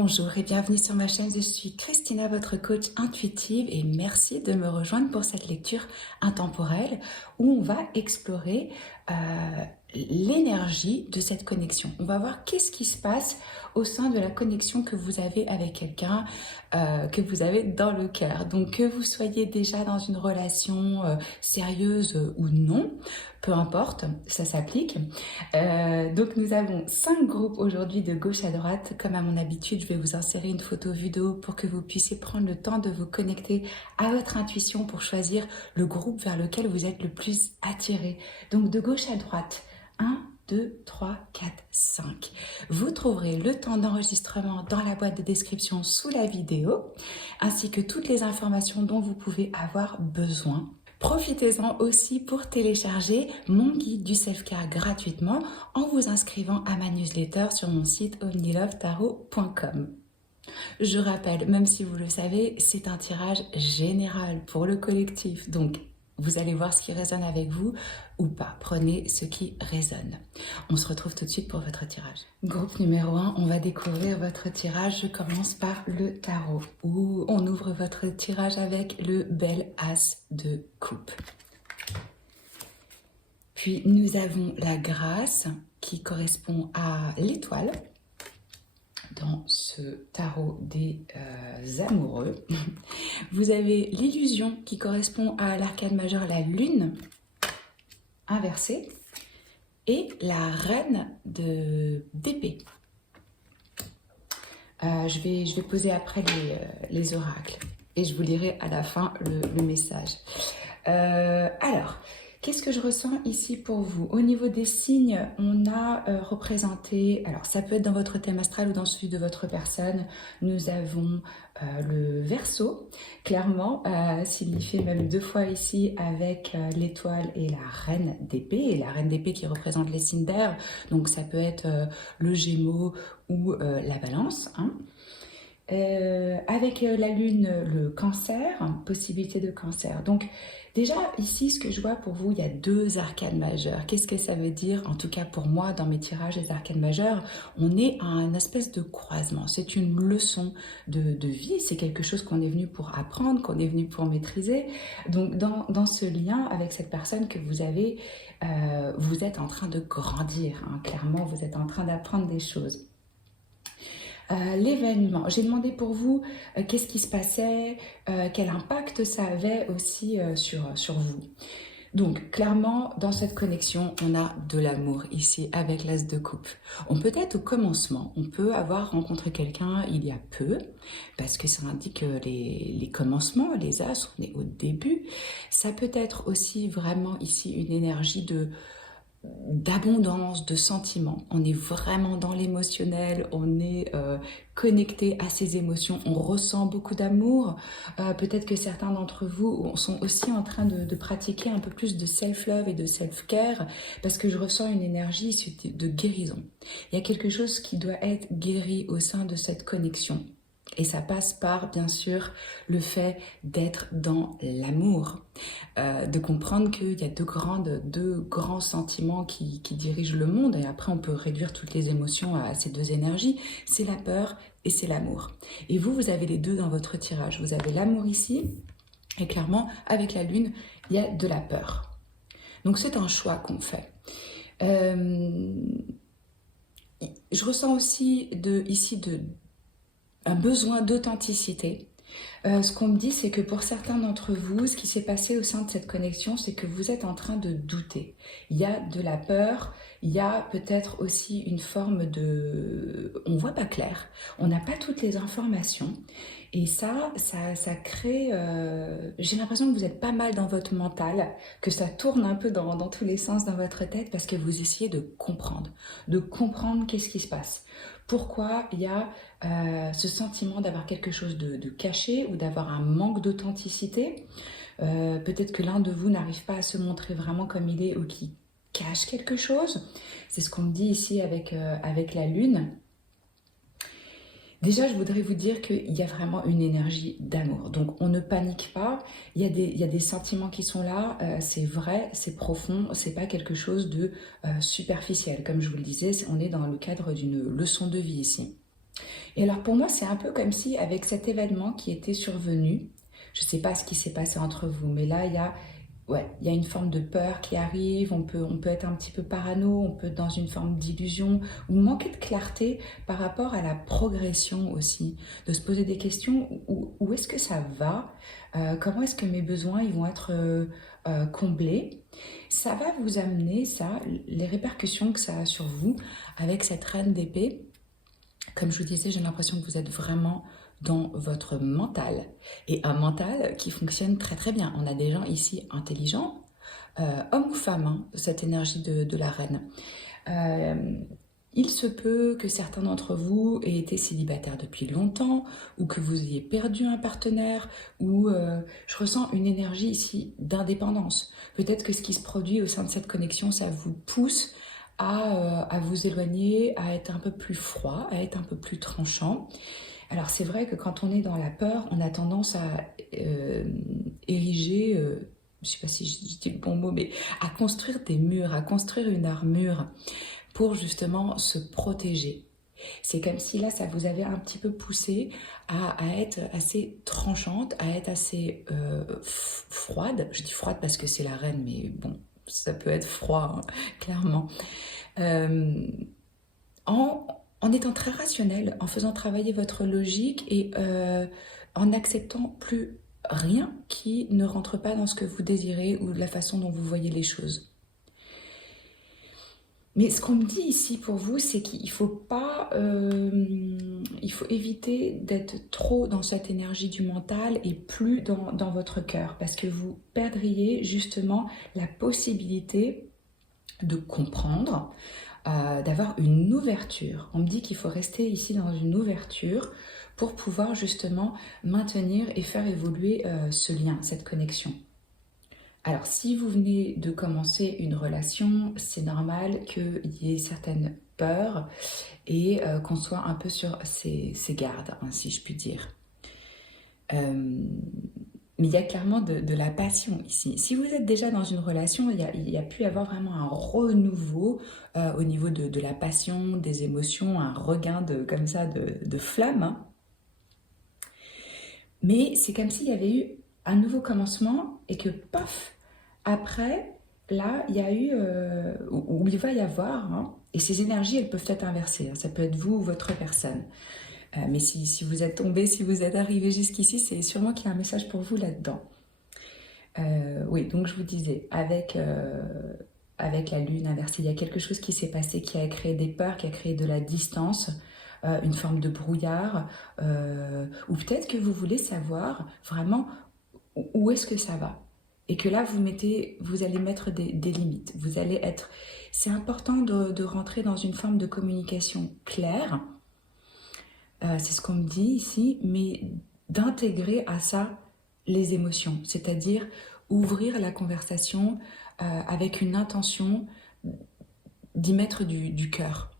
Bonjour et bienvenue sur ma chaîne, je suis Christina, votre coach intuitive et merci de me rejoindre pour cette lecture intemporelle où on va explorer l'énergie de cette connexion. On va voir qu'est-ce qui se passe au sein de la connexion que vous avez avec quelqu'un, que vous avez dans le cœur. Donc que vous soyez déjà dans une relation sérieuse ou non, peu importe, ça s'applique. Donc nous avons 5 groupes aujourd'hui de gauche à droite. Comme à mon habitude, je vais vous insérer une photo vidéo pour que vous puissiez prendre le temps de vous connecter à votre intuition pour choisir le groupe vers lequel vous êtes le plus attiré. Donc de gauche à droite, 1, 2, 3, 4, 5. Vous trouverez le temps d'enregistrement dans la boîte de description sous la vidéo, ainsi que toutes les informations dont vous pouvez avoir besoin. Profitez-en aussi pour télécharger mon guide du self-care gratuitement en vous inscrivant à ma newsletter sur mon site omnilovetarot.com. Je rappelle, même si vous le savez, c'est un tirage général pour le collectif, donc vous allez voir ce qui résonne avec vous ou pas. Prenez ce qui résonne. On se retrouve tout de suite pour votre tirage. Groupe numéro 1, on va découvrir votre tirage. Je commence par le tarot où on ouvre votre tirage avec le bel as de coupe. Puis nous avons la grâce qui correspond à l'étoile dans ce tarot des amoureux. Vous avez l'illusion qui correspond à l'arcane majeur, la lune inversée, et la reine d'épée. Je vais poser après les oracles et je vous lirai à la fin le message. Alors, qu'est-ce que je ressens ici pour vous? Au niveau des signes, on a représenté, alors ça peut être dans votre thème astral ou dans celui de votre personne, nous avons le Verseau, clairement, signifié même 2 fois ici avec l'étoile et la reine d'épée, et la reine d'épée qui représente les signes d'air, donc ça peut être le Gémeaux ou la Balance, hein. Avec la lune, le cancer, possibilité de cancer. Donc déjà ici, ce que je vois pour vous, il y a 2 arcanes majeures. Qu'est-ce que ça veut dire? En tout cas pour moi, dans mes tirages des arcanes majeures, on est à un espèce de croisement. C'est une leçon de vie, c'est quelque chose qu'on est venu pour apprendre, qu'on est venu pour maîtriser. Donc dans ce lien avec cette personne que vous avez, vous êtes en train de grandir, hein. Clairement, vous êtes en train d'apprendre des choses. L'événement, j'ai demandé pour vous qu'est-ce qui se passait, quel impact ça avait aussi sur vous. Donc clairement dans cette connexion on a de l'amour ici avec l'as de coupe. On peut être au commencement, on peut avoir rencontré quelqu'un il y a peu parce que ça indique les commencements, les as, on est au début. Ça peut être aussi vraiment ici une énergie d'abondance, de sentiments. On est vraiment dans l'émotionnel, on est connecté à ses émotions, on ressent beaucoup d'amour. Peut-être que certains d'entre vous sont aussi en train de pratiquer un peu plus de self-love et de self-care parce que je ressens une énergie de guérison. Il y a quelque chose qui doit être guéri au sein de cette connexion. Et ça passe par, bien sûr, le fait d'être dans l'amour, de comprendre qu'il y a deux grands sentiments qui dirigent le monde. Et après, on peut réduire toutes les émotions à ces 2 énergies. C'est la peur et c'est l'amour. Et vous avez les 2 dans votre tirage. Vous avez l'amour ici, et clairement, avec la lune, il y a de la peur. Donc, c'est un choix qu'on fait. Je ressens aussi ici un besoin d'authenticité. Ce qu'on me dit, c'est que pour certains d'entre vous, ce qui s'est passé au sein de cette connexion, c'est que vous êtes en train de douter. Il y a de la peur, il y a peut-être aussi une forme on voit pas clair, on n'a pas toutes les informations. Et ça crée, j'ai l'impression que vous êtes pas mal dans votre mental, que ça tourne un peu dans tous les sens dans votre tête parce que vous essayez de comprendre qu'est-ce qui se passe. Pourquoi il y a ce sentiment d'avoir quelque chose de caché ou d'avoir un manque d'authenticité. Peut-être que l'un de vous n'arrive pas à se montrer vraiment comme il est ou qui cache quelque chose. C'est ce qu'on me dit ici avec la lune. Déjà, je voudrais vous dire qu'il y a vraiment une énergie d'amour. Donc, on ne panique pas. Il y a des sentiments qui sont là. C'est vrai, c'est profond. C'est pas quelque chose de superficiel. Comme je vous le disais, on est dans le cadre d'une leçon de vie ici. Et alors pour moi, c'est un peu comme si avec cet événement qui était survenu, je ne sais pas ce qui s'est passé entre vous, mais là, il y a une forme de peur qui arrive, on peut être un petit peu parano, on peut être dans une forme d'illusion ou manquer de clarté par rapport à la progression aussi, de se poser des questions, où est-ce que ça va. Comment est-ce que mes besoins ils vont être comblés. Ça va vous amener, ça, les répercussions que ça a sur vous avec cette reine d'épée. Comme je vous disais, j'ai l'impression que vous êtes vraiment dans votre mental. Et un mental qui fonctionne très très bien. On a des gens ici intelligents, hommes ou femmes, hein, cette énergie de la reine. Euh, il se peut que certains d'entre vous aient été célibataires depuis longtemps, ou que vous ayez perdu un partenaire, ou je ressens une énergie ici d'indépendance. Peut-être que ce qui se produit au sein de cette connexion, ça vous pousse à vous éloigner, à être un peu plus froid, à être un peu plus tranchant. Alors c'est vrai que quand on est dans la peur, on a tendance à ériger, je ne sais pas si je dis le bon mot, mais à construire des murs, à construire une armure pour justement se protéger. C'est comme si là, ça vous avait un petit peu poussé à être assez tranchante, à être assez froide. Je dis froide parce que c'est la reine, mais bon, ça peut être froid, hein, clairement. Euh, en, en étant très rationnel, en faisant travailler votre logique et en n'acceptant plus rien qui ne rentre pas dans ce que vous désirez ou la façon dont vous voyez les choses. Mais ce qu'on me dit ici pour vous, c'est qu'il faut pas, il faut éviter d'être trop dans cette énergie du mental et plus dans votre cœur, parce que vous perdriez justement la possibilité de comprendre, d'avoir une ouverture. On me dit qu'il faut rester ici dans une ouverture pour pouvoir justement maintenir et faire évoluer ce lien, cette connexion. Alors, si vous venez de commencer une relation, c'est normal qu'il y ait certaines peurs et qu'on soit un peu sur ses gardes, hein, si je puis dire. Mais il y a clairement de la passion ici. Si vous êtes déjà dans une relation, il y a pu y avoir vraiment un renouveau au niveau de la passion, des émotions, un regain comme ça de flamme, hein. Mais c'est comme s'il y avait eu un nouveau commencement et que, paf, après, là, il y a eu, ou il va y avoir, hein, et ces énergies, elles peuvent être inversées, hein, ça peut être vous ou votre personne. Mais si vous êtes tombé, si vous êtes arrivé jusqu'ici, c'est sûrement qu'il y a un message pour vous là-dedans. Oui, donc je vous disais, avec la lune inversée, il y a quelque chose qui s'est passé qui a créé des peurs, qui a créé de la distance, une forme de brouillard, ou peut-être que vous voulez savoir vraiment où est-ce que ça va. Et que là, vous allez mettre des limites. Vous allez être. C'est important de rentrer dans une forme de communication claire. C'est ce qu'on me dit ici, mais d'intégrer à ça les émotions, c'est-à-dire ouvrir la conversation avec une intention d'y mettre du cœur.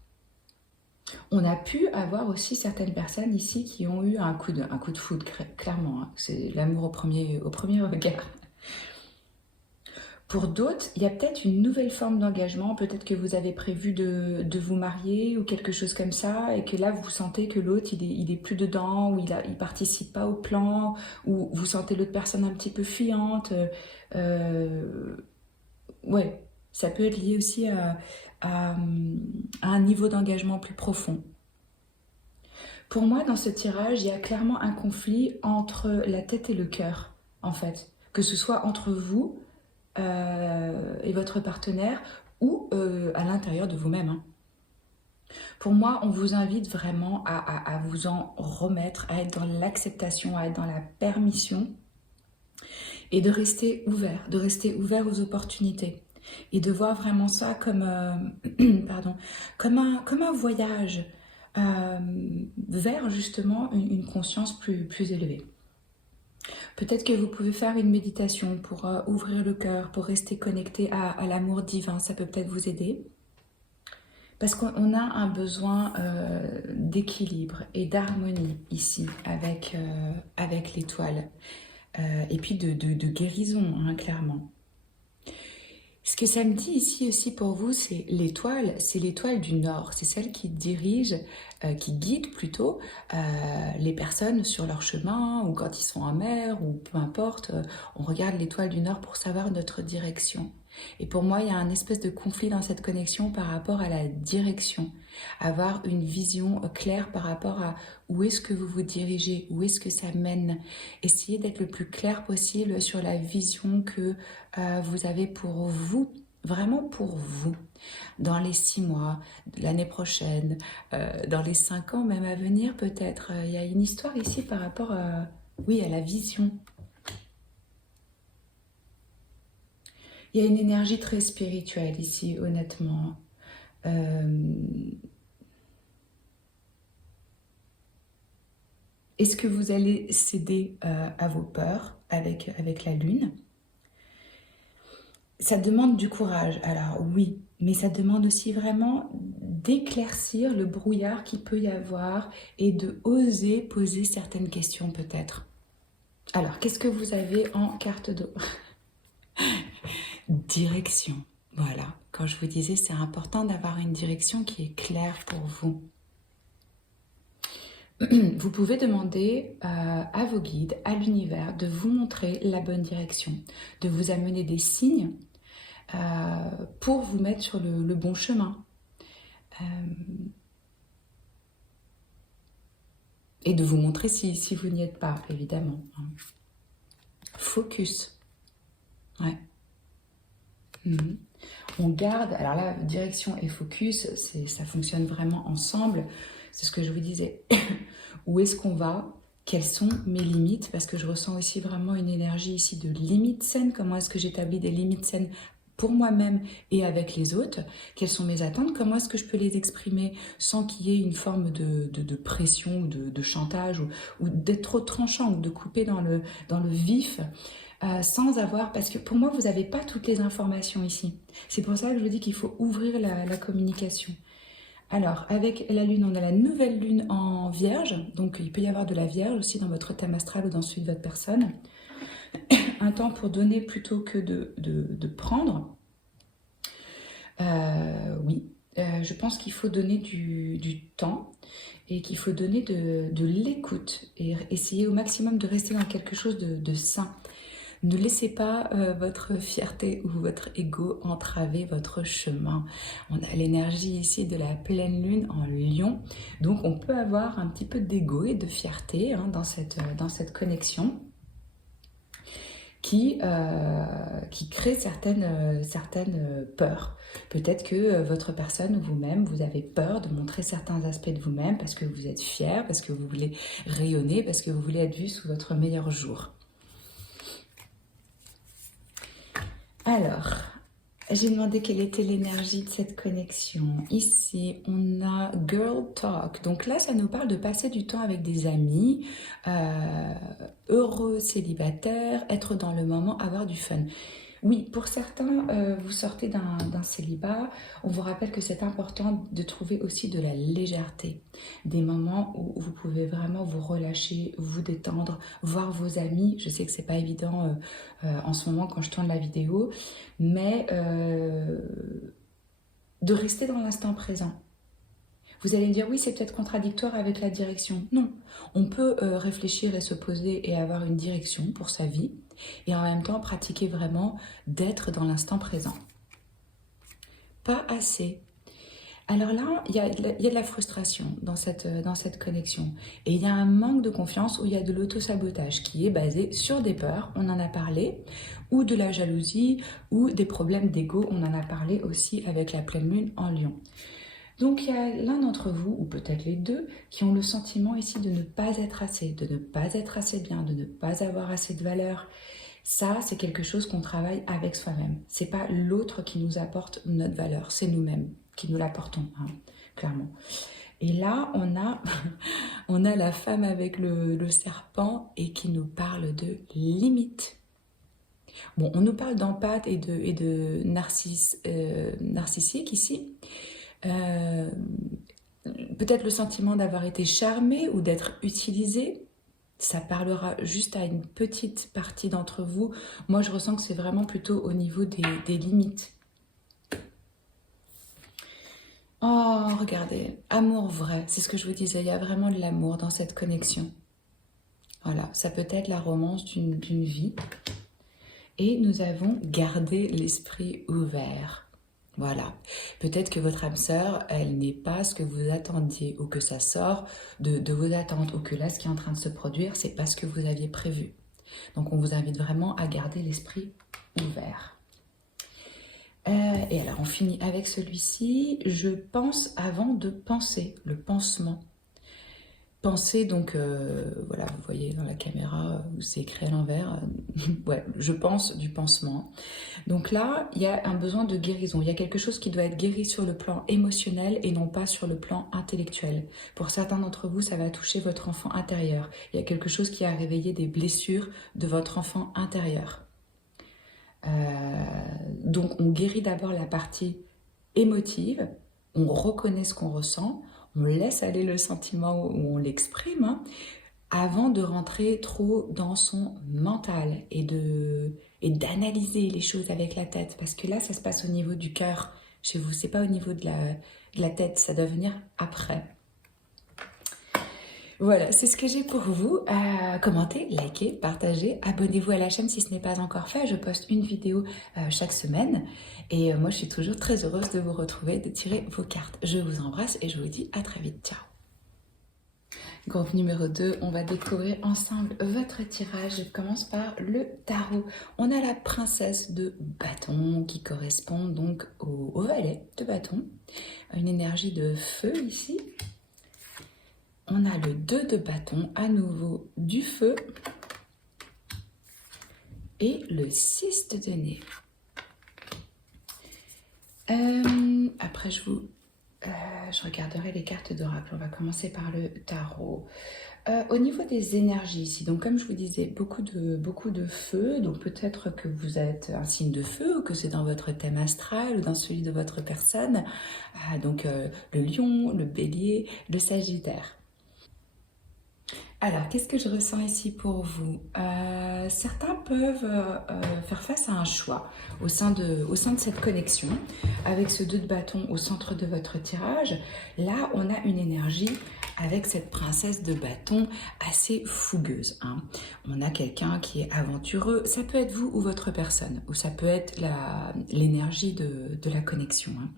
On a pu avoir aussi certaines personnes ici qui ont eu un coup de foudre, clairement, hein. C'est l'amour au premier regard. Pour d'autres, il y a peut-être une nouvelle forme d'engagement, peut-être que vous avez prévu de vous marier ou quelque chose comme ça, et que là vous sentez que l'autre il est plus dedans, ou il participe pas au plan, ou vous sentez l'autre personne un petit peu fuyante. Ouais, ça peut être lié aussi à un niveau d'engagement plus profond. Pour moi, dans ce tirage, il y a clairement un conflit entre la tête et le cœur, en fait. Que ce soit entre vous et votre partenaire ou à l'intérieur de vous-même, hein. Pour moi, on vous invite vraiment à vous en remettre, à être dans l'acceptation, à être dans la permission et de rester ouvert aux opportunités et de voir vraiment ça comme, pardon, comme un voyage vers justement une conscience plus élevée. Peut-être que vous pouvez faire une méditation pour ouvrir le cœur, pour rester connecté à l'amour divin. Ça peut peut-être vous aider. Parce qu'on a un besoin d'équilibre et d'harmonie ici avec l'étoile. Et puis de guérison, hein, clairement. Ce que ça me dit ici aussi pour vous, c'est l'étoile du Nord. C'est celle qui dirige, qui guide plutôt les personnes sur leur chemin ou quand ils sont en mer ou peu importe. On regarde l'étoile du Nord pour savoir notre direction. Et pour moi, il y a un espèce de conflit dans cette connexion par rapport à la direction. Avoir une vision claire par rapport à où est-ce que vous vous dirigez, où est-ce que ça mène. Essayez d'être le plus clair possible sur la vision que vous avez pour vous, vraiment pour vous, dans les 6 mois, l'année prochaine, dans les 5 ans même à venir peut-être. Il y a une histoire ici par rapport oui, à la vision. Il y a une énergie très spirituelle ici, honnêtement. Est-ce que vous allez céder à vos peurs avec la lune? Ça demande du courage, alors oui, mais ça demande aussi vraiment d'éclaircir le brouillard qu'il peut y avoir et de oser poser certaines questions peut-être. Alors, qu'est-ce que vous avez en carte d'eau? Direction. Voilà, quand je vous disais, c'est important d'avoir une direction qui est claire pour vous. Vous pouvez demander à vos guides, à l'univers, de vous montrer la bonne direction, de vous amener des signes pour vous mettre sur le bon chemin. Et de vous montrer si vous n'y êtes pas, évidemment. Focus. Ouais. On garde, alors là, direction et focus, ça fonctionne vraiment ensemble. C'est ce que je vous disais. Où est-ce qu'on va? Quelles sont mes limites? Parce que je ressens aussi vraiment une énergie ici de limites saines. Comment est-ce que j'établis des limites saines pour moi-même et avec les autres? Quelles sont mes attentes? Comment est-ce que je peux les exprimer sans qu'il y ait une forme de pression ou de chantage ou d'être trop tranchant ou de couper dans le vif? Sans avoir, parce que pour moi, vous n'avez pas toutes les informations ici. C'est pour ça que je vous dis qu'il faut ouvrir la communication. Alors, avec la lune, on a la nouvelle lune en vierge, donc il peut y avoir de la vierge aussi dans votre thème astral ou dans celui de votre personne. Un temps pour donner plutôt que de prendre. Oui, je pense qu'il faut donner du temps et qu'il faut donner de l'écoute et essayer au maximum de rester dans quelque chose de sain. Ne laissez pas votre fierté ou votre ego entraver votre chemin. On a l'énergie ici de la pleine lune en Lion, donc on peut avoir un petit peu d'ego et de fierté dans cette connexion qui crée certaines peurs. Peut-être que votre personne ou vous-même, vous avez peur de montrer certains aspects de vous-même parce que vous êtes fier, parce que vous voulez rayonner, parce que vous voulez être vu sous votre meilleur jour. Alors, j'ai demandé quelle était l'énergie de cette connexion. Ici, on a Girl Talk. Donc là, ça nous parle de passer du temps avec des amis, heureux célibataires, être dans le moment, avoir du fun. Oui, pour certains, vous sortez d'un célibat, on vous rappelle que c'est important de trouver aussi de la légèreté, des moments où vous pouvez vraiment vous relâcher, vous détendre, voir vos amis. Je sais que c'est pas évident en ce moment quand je tourne la vidéo, mais de rester dans l'instant présent. Vous allez me dire, oui, c'est peut-être contradictoire avec la direction. Non, on peut réfléchir et se poser et avoir une direction pour sa vie et en même temps pratiquer vraiment d'être dans l'instant présent. Pas assez. Alors là, il y a de la frustration dans cette connexion. Et il y a un manque de confiance où il y a de l'auto-sabotage qui est basé sur des peurs, on en a parlé, ou de la jalousie, ou des problèmes d'ego, on en a parlé aussi avec la pleine lune en Lion. Donc il y a l'un d'entre vous, ou peut-être les deux, qui ont le sentiment ici de ne pas être assez, de ne pas être assez bien, de ne pas avoir assez de valeur. Ça, c'est quelque chose qu'on travaille avec soi-même. C'est pas l'autre qui nous apporte notre valeur, c'est nous-mêmes qui nous l'apportons, clairement. Et là, on a la femme avec le serpent et qui nous parle de limites. Bon, on nous parle d'empathe et de narcissique ici. Peut-être le sentiment d'avoir été charmé ou d'être utilisé, ça parlera juste à une petite partie d'entre vous. Moi, je ressens que c'est vraiment plutôt au niveau des limites. Oh, regardez, amour vrai, c'est ce que je vous disais, il y a vraiment de l'amour dans cette connexion. Voilà, ça peut être la romance d'une vie. Et nous avons gardé l'esprit ouvert. Voilà. Peut-être que votre âme sœur, elle n'est pas ce que vous attendiez, ou que ça sort de vos attentes, ou que là, ce qui est en train de se produire, c'est pas ce que vous aviez prévu. Donc, on vous invite vraiment à garder l'esprit ouvert. Et alors, on finit avec celui-ci. Je pense avant de penser, le pansement. Penser, donc, voilà, vous voyez dans la caméra, c'est écrit à l'envers. Ouais, je pense du pansement. Donc là, il y a un besoin de guérison. Il y a quelque chose qui doit être guéri sur le plan émotionnel et non pas sur le plan intellectuel. Pour certains d'entre vous, ça va toucher votre enfant intérieur. Il y a quelque chose qui a réveillé des blessures de votre enfant intérieur. Donc on guérit d'abord la partie émotive, on reconnaît ce qu'on ressent, on laisse aller le sentiment où on l'exprime, hein, avant de rentrer trop dans son mental et d'analyser les choses avec la tête. Parce que là, ça se passe au niveau du cœur chez vous, c'est pas au niveau de la tête, ça doit venir après. Voilà, c'est ce que j'ai pour vous. Commentez, likez, partagez, abonnez-vous à la chaîne si ce n'est pas encore fait. Je poste une vidéo chaque semaine. Et moi, je suis toujours très heureuse de vous retrouver, de tirer vos cartes. Je vous embrasse et je vous dis à très vite. Ciao. Groupe numéro 2, on va découvrir ensemble votre tirage. Je commence par le tarot. On a la princesse de bâton qui correspond donc au valet de bâton. Une énergie de feu ici. On a le 2 de bâton, à nouveau du feu. Et le 6 de denier. Après, je regarderai les cartes d'oracle. On va commencer par le tarot. Au niveau des énergies ici, donc comme je vous disais, beaucoup de feu. Donc peut-être que vous êtes un signe de feu ou que c'est dans votre thème astral ou dans celui de votre personne. Donc le lion, le bélier, le sagittaire. Alors, qu'est-ce que je ressens ici pour vous? Certains peuvent faire face à un choix au sein de cette connexion, avec ce 2 de bâton au centre de votre tirage. Là, on a une énergie avec cette princesse de bâton assez fougueuse, hein. On a quelqu'un qui est aventureux, ça peut être vous ou votre personne, ou ça peut être l'énergie de la connexion, hein.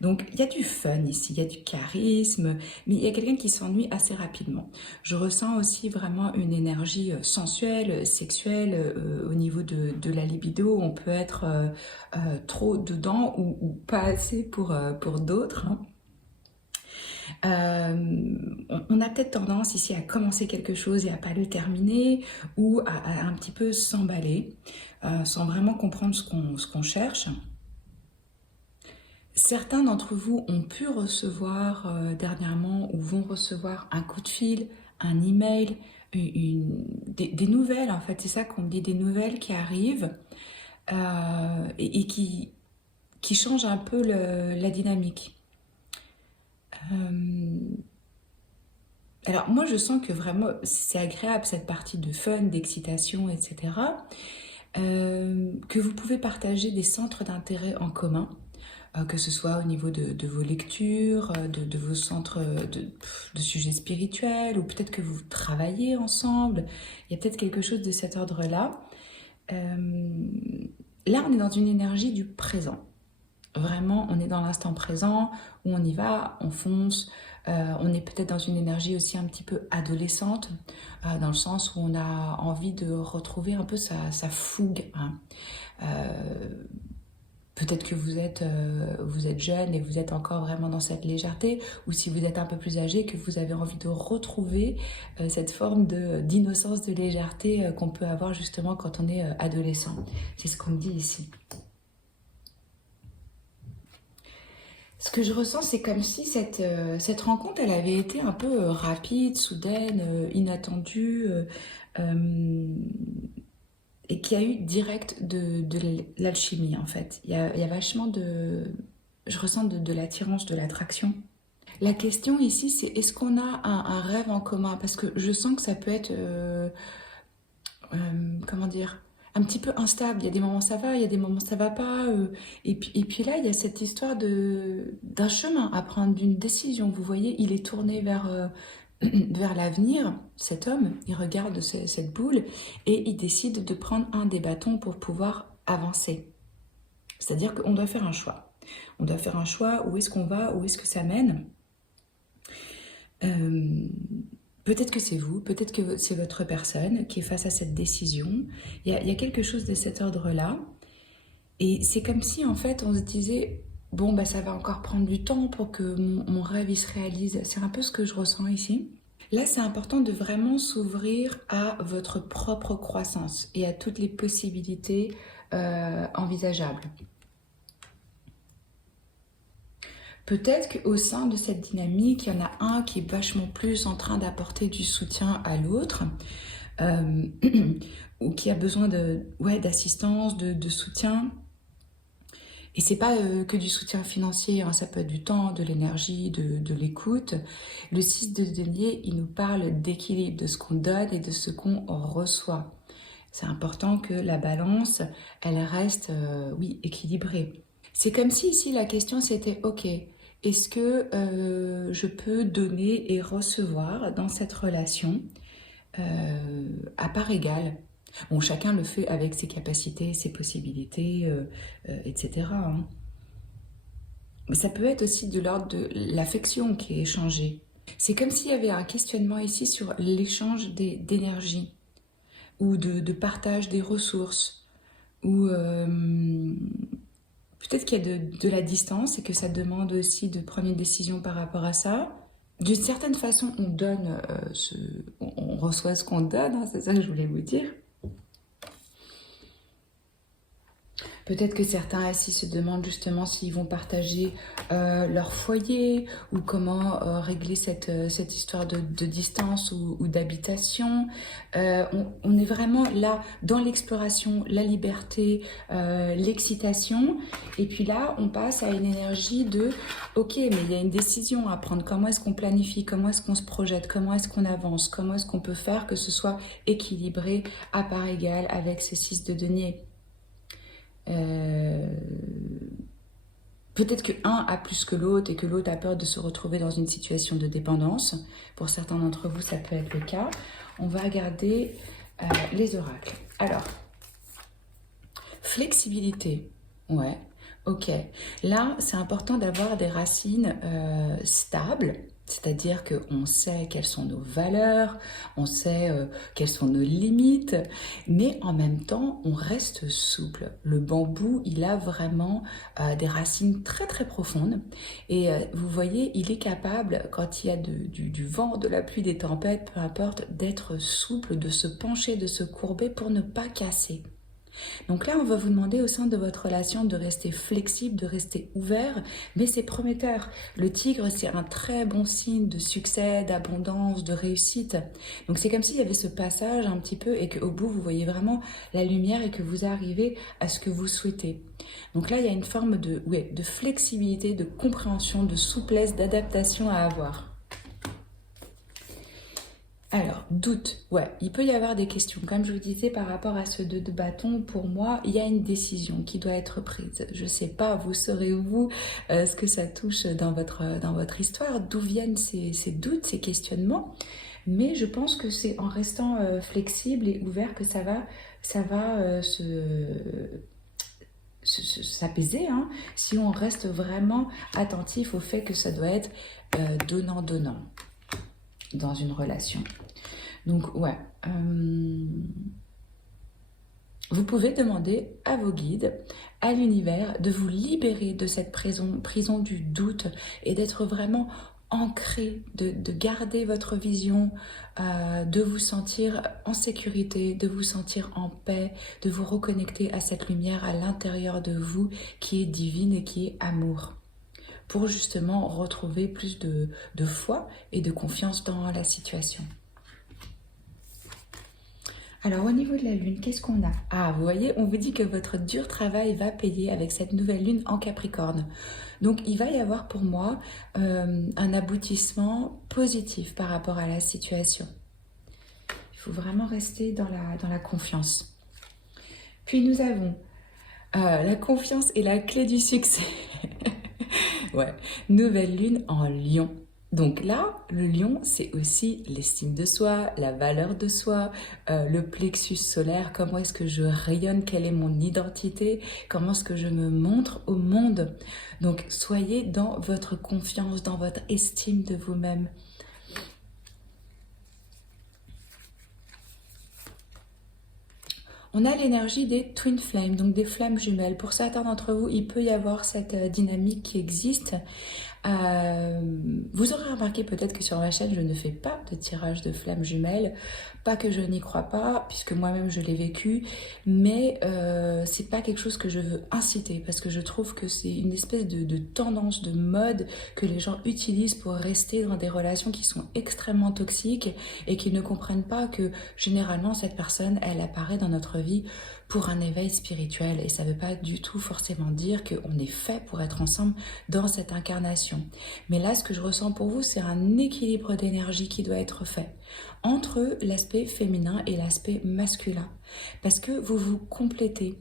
Donc, il y a du fun ici, il y a du charisme, mais il y a quelqu'un qui s'ennuie assez rapidement. Je ressens aussi vraiment une énergie sensuelle, sexuelle, au niveau de la libido. On peut être trop dedans ou pas assez pour d'autres, hein. On a peut-être tendance ici à commencer quelque chose et à pas le terminer, ou à un petit peu s'emballer, sans vraiment comprendre ce qu'on cherche. Certains d'entre vous ont pu recevoir dernièrement ou vont recevoir un coup de fil, un email, des nouvelles en fait, c'est ça qu'on dit, des nouvelles qui arrivent et qui changent un peu la dynamique. Alors moi je sens que vraiment c'est agréable cette partie de fun, d'excitation, etc. Que vous pouvez partager des centres d'intérêt en commun. Que ce soit au niveau de vos lectures, de vos centres de sujets spirituels, ou peut-être que vous travaillez ensemble. Il y a peut-être quelque chose de cet ordre-là. Là, on est dans une énergie du présent. Vraiment, on est dans l'instant présent, où on y va, on fonce. On est peut-être dans une énergie aussi un petit peu adolescente, dans le sens où on a envie de retrouver un peu sa fougue, hein. Peut-être que vous êtes jeune et vous êtes encore vraiment dans cette légèreté, ou si vous êtes un peu plus âgé, que vous avez envie de retrouver cette forme d'innocence, de légèreté qu'on peut avoir justement quand on est adolescent. C'est ce qu'on me dit ici. Ce que je ressens, c'est comme si cette rencontre, elle avait été un peu rapide, soudaine, inattendue, et qui a eu direct de l'alchimie en fait. Il y a vachement je ressens de l'attirance, de l'attraction. La question ici, c'est est-ce qu'on a un rêve en commun? Parce que je sens que ça peut être, comment dire, un petit peu instable. Il y a des moments ça va, il y a des moments ça va pas. Et puis là, il y a cette histoire d'un chemin à prendre, d'une décision. Vous voyez, il est tourné vers l'avenir, cet homme. Il regarde cette boule et il décide de prendre un des bâtons pour pouvoir avancer. C'est-à-dire qu'on doit faire un choix. On doit faire un choix, où est-ce qu'on va, où est-ce que ça mène. Peut-être que c'est vous, peut-être que c'est votre personne qui est face à cette décision. Il y a quelque chose de cet ordre-là. Et c'est comme si, en fait, on se disait, bon, bah, ça va encore prendre du temps pour que mon rêve il se réalise. C'est un peu ce que je ressens ici. Là, c'est important de vraiment s'ouvrir à votre propre croissance et à toutes les possibilités envisageables. Peut-être qu'au sein de cette dynamique, il y en a un qui est vachement plus en train d'apporter du soutien à l'autre, ou qui a besoin d'assistance, de soutien. Et c'est pas que du soutien financier, hein, ça peut être du temps, de l'énergie, de l'écoute. Le 6 de denier, il nous parle d'équilibre, de ce qu'on donne et de ce qu'on reçoit. C'est important que la balance, elle reste, équilibrée. C'est comme si ici la question c'était, ok, est-ce que je peux donner et recevoir dans cette relation à part égale? Bon, chacun le fait avec ses capacités, ses possibilités, etc. hein. Mais ça peut être aussi de l'ordre de l'affection qui est échangée. C'est comme s'il y avait un questionnement ici sur l'échange d'énergie ou de partage des ressources ou peut-être qu'il y a de la distance et que ça demande aussi de prendre une décision par rapport à ça. D'une certaine façon, on donne, on reçoit ce qu'on donne, hein, c'est ça que je voulais vous dire. Peut-être que certains ici se demandent justement s'ils vont partager leur foyer ou comment régler cette histoire de distance ou d'habitation. On est vraiment là dans l'exploration, la liberté, l'excitation. Et puis là, on passe à une énergie de « Ok, mais il y a une décision à prendre. Comment est-ce qu'on planifie? Comment est-ce qu'on se projette? Comment est-ce qu'on avance? Comment est-ce qu'on peut faire que ce soit équilibré à part égale avec ces 6 de denier ?» Peut-être que un a plus que l'autre et que l'autre a peur de se retrouver dans une situation de dépendance. Pour certains d'entre vous, ça peut être le cas. On va regarder les oracles. Alors, flexibilité. Ouais, ok. Là, c'est important d'avoir des racines stables. C'est-à-dire qu'on sait quelles sont nos valeurs, on sait quelles sont nos limites, mais en même temps, on reste souple. Le bambou, il a vraiment des racines très très profondes. Et vous voyez, il est capable, quand il y a du vent, de la pluie, des tempêtes, peu importe, d'être souple, de se pencher, de se courber pour ne pas casser. Donc là, on va vous demander au sein de votre relation de rester flexible, de rester ouvert, mais c'est prometteur. Le tigre, c'est un très bon signe de succès, d'abondance, de réussite. Donc c'est comme s'il y avait ce passage un petit peu et qu'au bout, vous voyez vraiment la lumière et que vous arrivez à ce que vous souhaitez. Donc là, il y a une forme de flexibilité, de compréhension, de souplesse, d'adaptation à avoir. Alors, doute, ouais, il peut y avoir des questions. Comme je vous disais par rapport à ce 2 de bâton, pour moi, il y a une décision qui doit être prise. Je sais pas, vous saurez-vous ce que ça touche dans votre histoire, d'où viennent ces doutes, ces questionnements. Mais je pense que c'est en restant flexible et ouvert que ça va s'apaiser, hein, si on reste vraiment attentif au fait que ça doit être donnant-donnant dans une relation. Donc, ouais. Vous pouvez demander à vos guides, à l'univers, de vous libérer de cette prison du doute et d'être vraiment ancré, de garder votre vision, de vous sentir en sécurité, de vous sentir en paix, de vous reconnecter à cette lumière à l'intérieur de vous qui est divine et qui est amour, pour justement retrouver plus de foi et de confiance dans la situation. Alors au niveau de la lune, qu'est-ce qu'on a? Ah, vous voyez, on vous dit que votre dur travail va payer avec cette nouvelle lune en Capricorne. Donc il va y avoir pour moi un aboutissement positif par rapport à la situation. Il faut vraiment rester dans la confiance. Puis nous avons la confiance est la clé du succès. Ouais, nouvelle lune en lion. Donc là, le lion, c'est aussi l'estime de soi, la valeur de soi, le plexus solaire, comment est-ce que je rayonne, quelle est mon identité, comment est-ce que je me montre au monde. Donc soyez dans votre confiance, dans votre estime de vous-même. On a l'énergie des twin flames, donc des flammes jumelles. Pour certains d'entre vous, il peut y avoir cette dynamique qui existe. Vous aurez remarqué peut-être que sur ma chaîne, je ne fais pas de tirage de flammes jumelles. Pas que je n'y crois pas, puisque moi-même je l'ai vécu, mais c'est pas quelque chose que je veux inciter, parce que je trouve que c'est une espèce de tendance, de mode que les gens utilisent pour rester dans des relations qui sont extrêmement toxiques et qui ne comprennent pas que généralement cette personne, elle apparaît dans notre vie pour un éveil spirituel, et ça ne veut pas du tout forcément dire qu'on est fait pour être ensemble dans cette incarnation. Mais là, ce que je ressens pour vous, c'est un équilibre d'énergie qui doit être fait entre l'aspect féminin et l'aspect masculin, parce que vous vous complétez.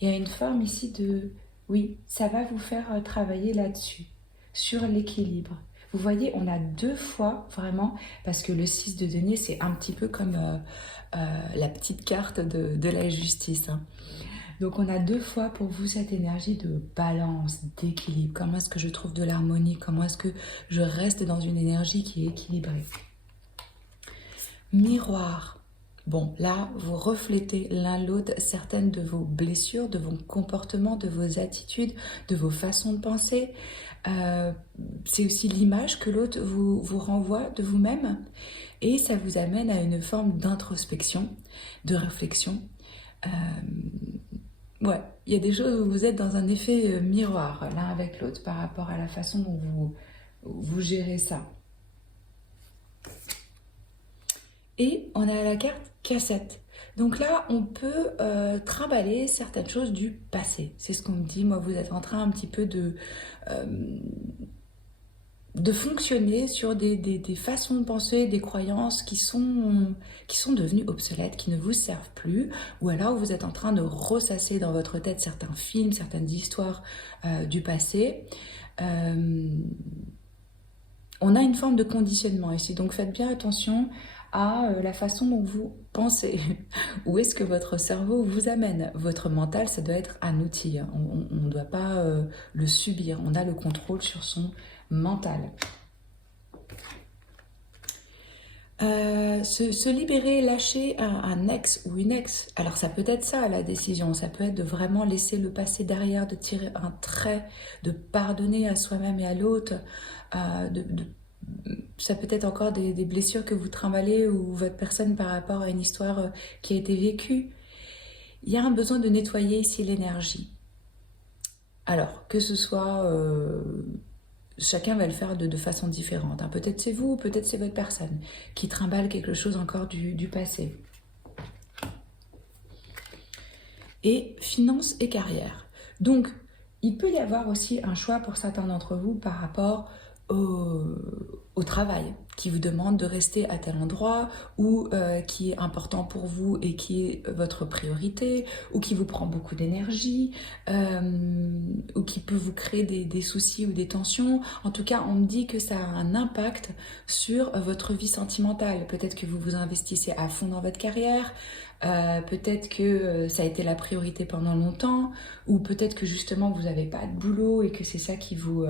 Il y a une forme ici de... Oui, ça va vous faire travailler là-dessus, sur l'équilibre. Vous voyez, on a deux fois vraiment, parce que le 6 de denier, c'est un petit peu comme la petite carte de la justice. Hein. Donc on a deux fois pour vous cette énergie de balance, d'équilibre. Comment est-ce que je trouve de l'harmonie? Comment est-ce que je reste dans une énergie qui est équilibrée? Miroir. Bon, là, vous reflétez l'un l'autre certaines de vos blessures, de vos comportements, de vos attitudes, de vos façons de penser. C'est aussi l'image que l'autre vous renvoie de vous-même. Et ça vous amène à une forme d'introspection, de réflexion. Ouais, il y a des choses où vous êtes dans un effet miroir l'un avec l'autre par rapport à la façon dont vous gérez ça. Et on a la carte cassette. Donc là, on peut trimballer certaines choses du passé. C'est ce qu'on me dit. Moi, vous êtes en train un petit peu de fonctionner sur des façons de penser, des croyances qui sont devenues obsolètes, qui ne vous servent plus, ou alors vous êtes en train de ressasser dans votre tête certains films, certaines histoires du passé. On a une forme de conditionnement ici, donc faites bien attention à la façon dont vous pensez. Où est-ce que votre cerveau vous amène? Votre mental, ça doit être un outil. On ne doit pas le subir. On a le contrôle sur son mental. Se libérer, lâcher un ex ou une ex. Alors ça peut être ça la décision, ça peut être de vraiment laisser le passé derrière, de tirer un trait, de pardonner à soi-même et à l'autre, ça peut être encore des blessures que vous trimballez ou votre personne par rapport à une histoire qui a été vécue. Il y a un besoin de nettoyer ici l'énergie. Alors, que ce soit... chacun va le faire de façon différente. Hein. Peut-être c'est vous, peut-être c'est votre personne qui trimballe quelque chose encore du passé. Et finances et carrière. Donc, il peut y avoir aussi un choix pour certains d'entre vous par rapport au travail, qui vous demande de rester à tel endroit, ou qui est important pour vous et qui est votre priorité, ou qui vous prend beaucoup d'énergie, ou qui peut vous créer des soucis ou des tensions. En tout cas, on me dit que ça a un impact sur votre vie sentimentale. Peut-être que vous vous investissez à fond dans votre carrière, peut-être que ça a été la priorité pendant longtemps, ou peut-être que justement vous n'avez pas de boulot et que c'est ça qui vous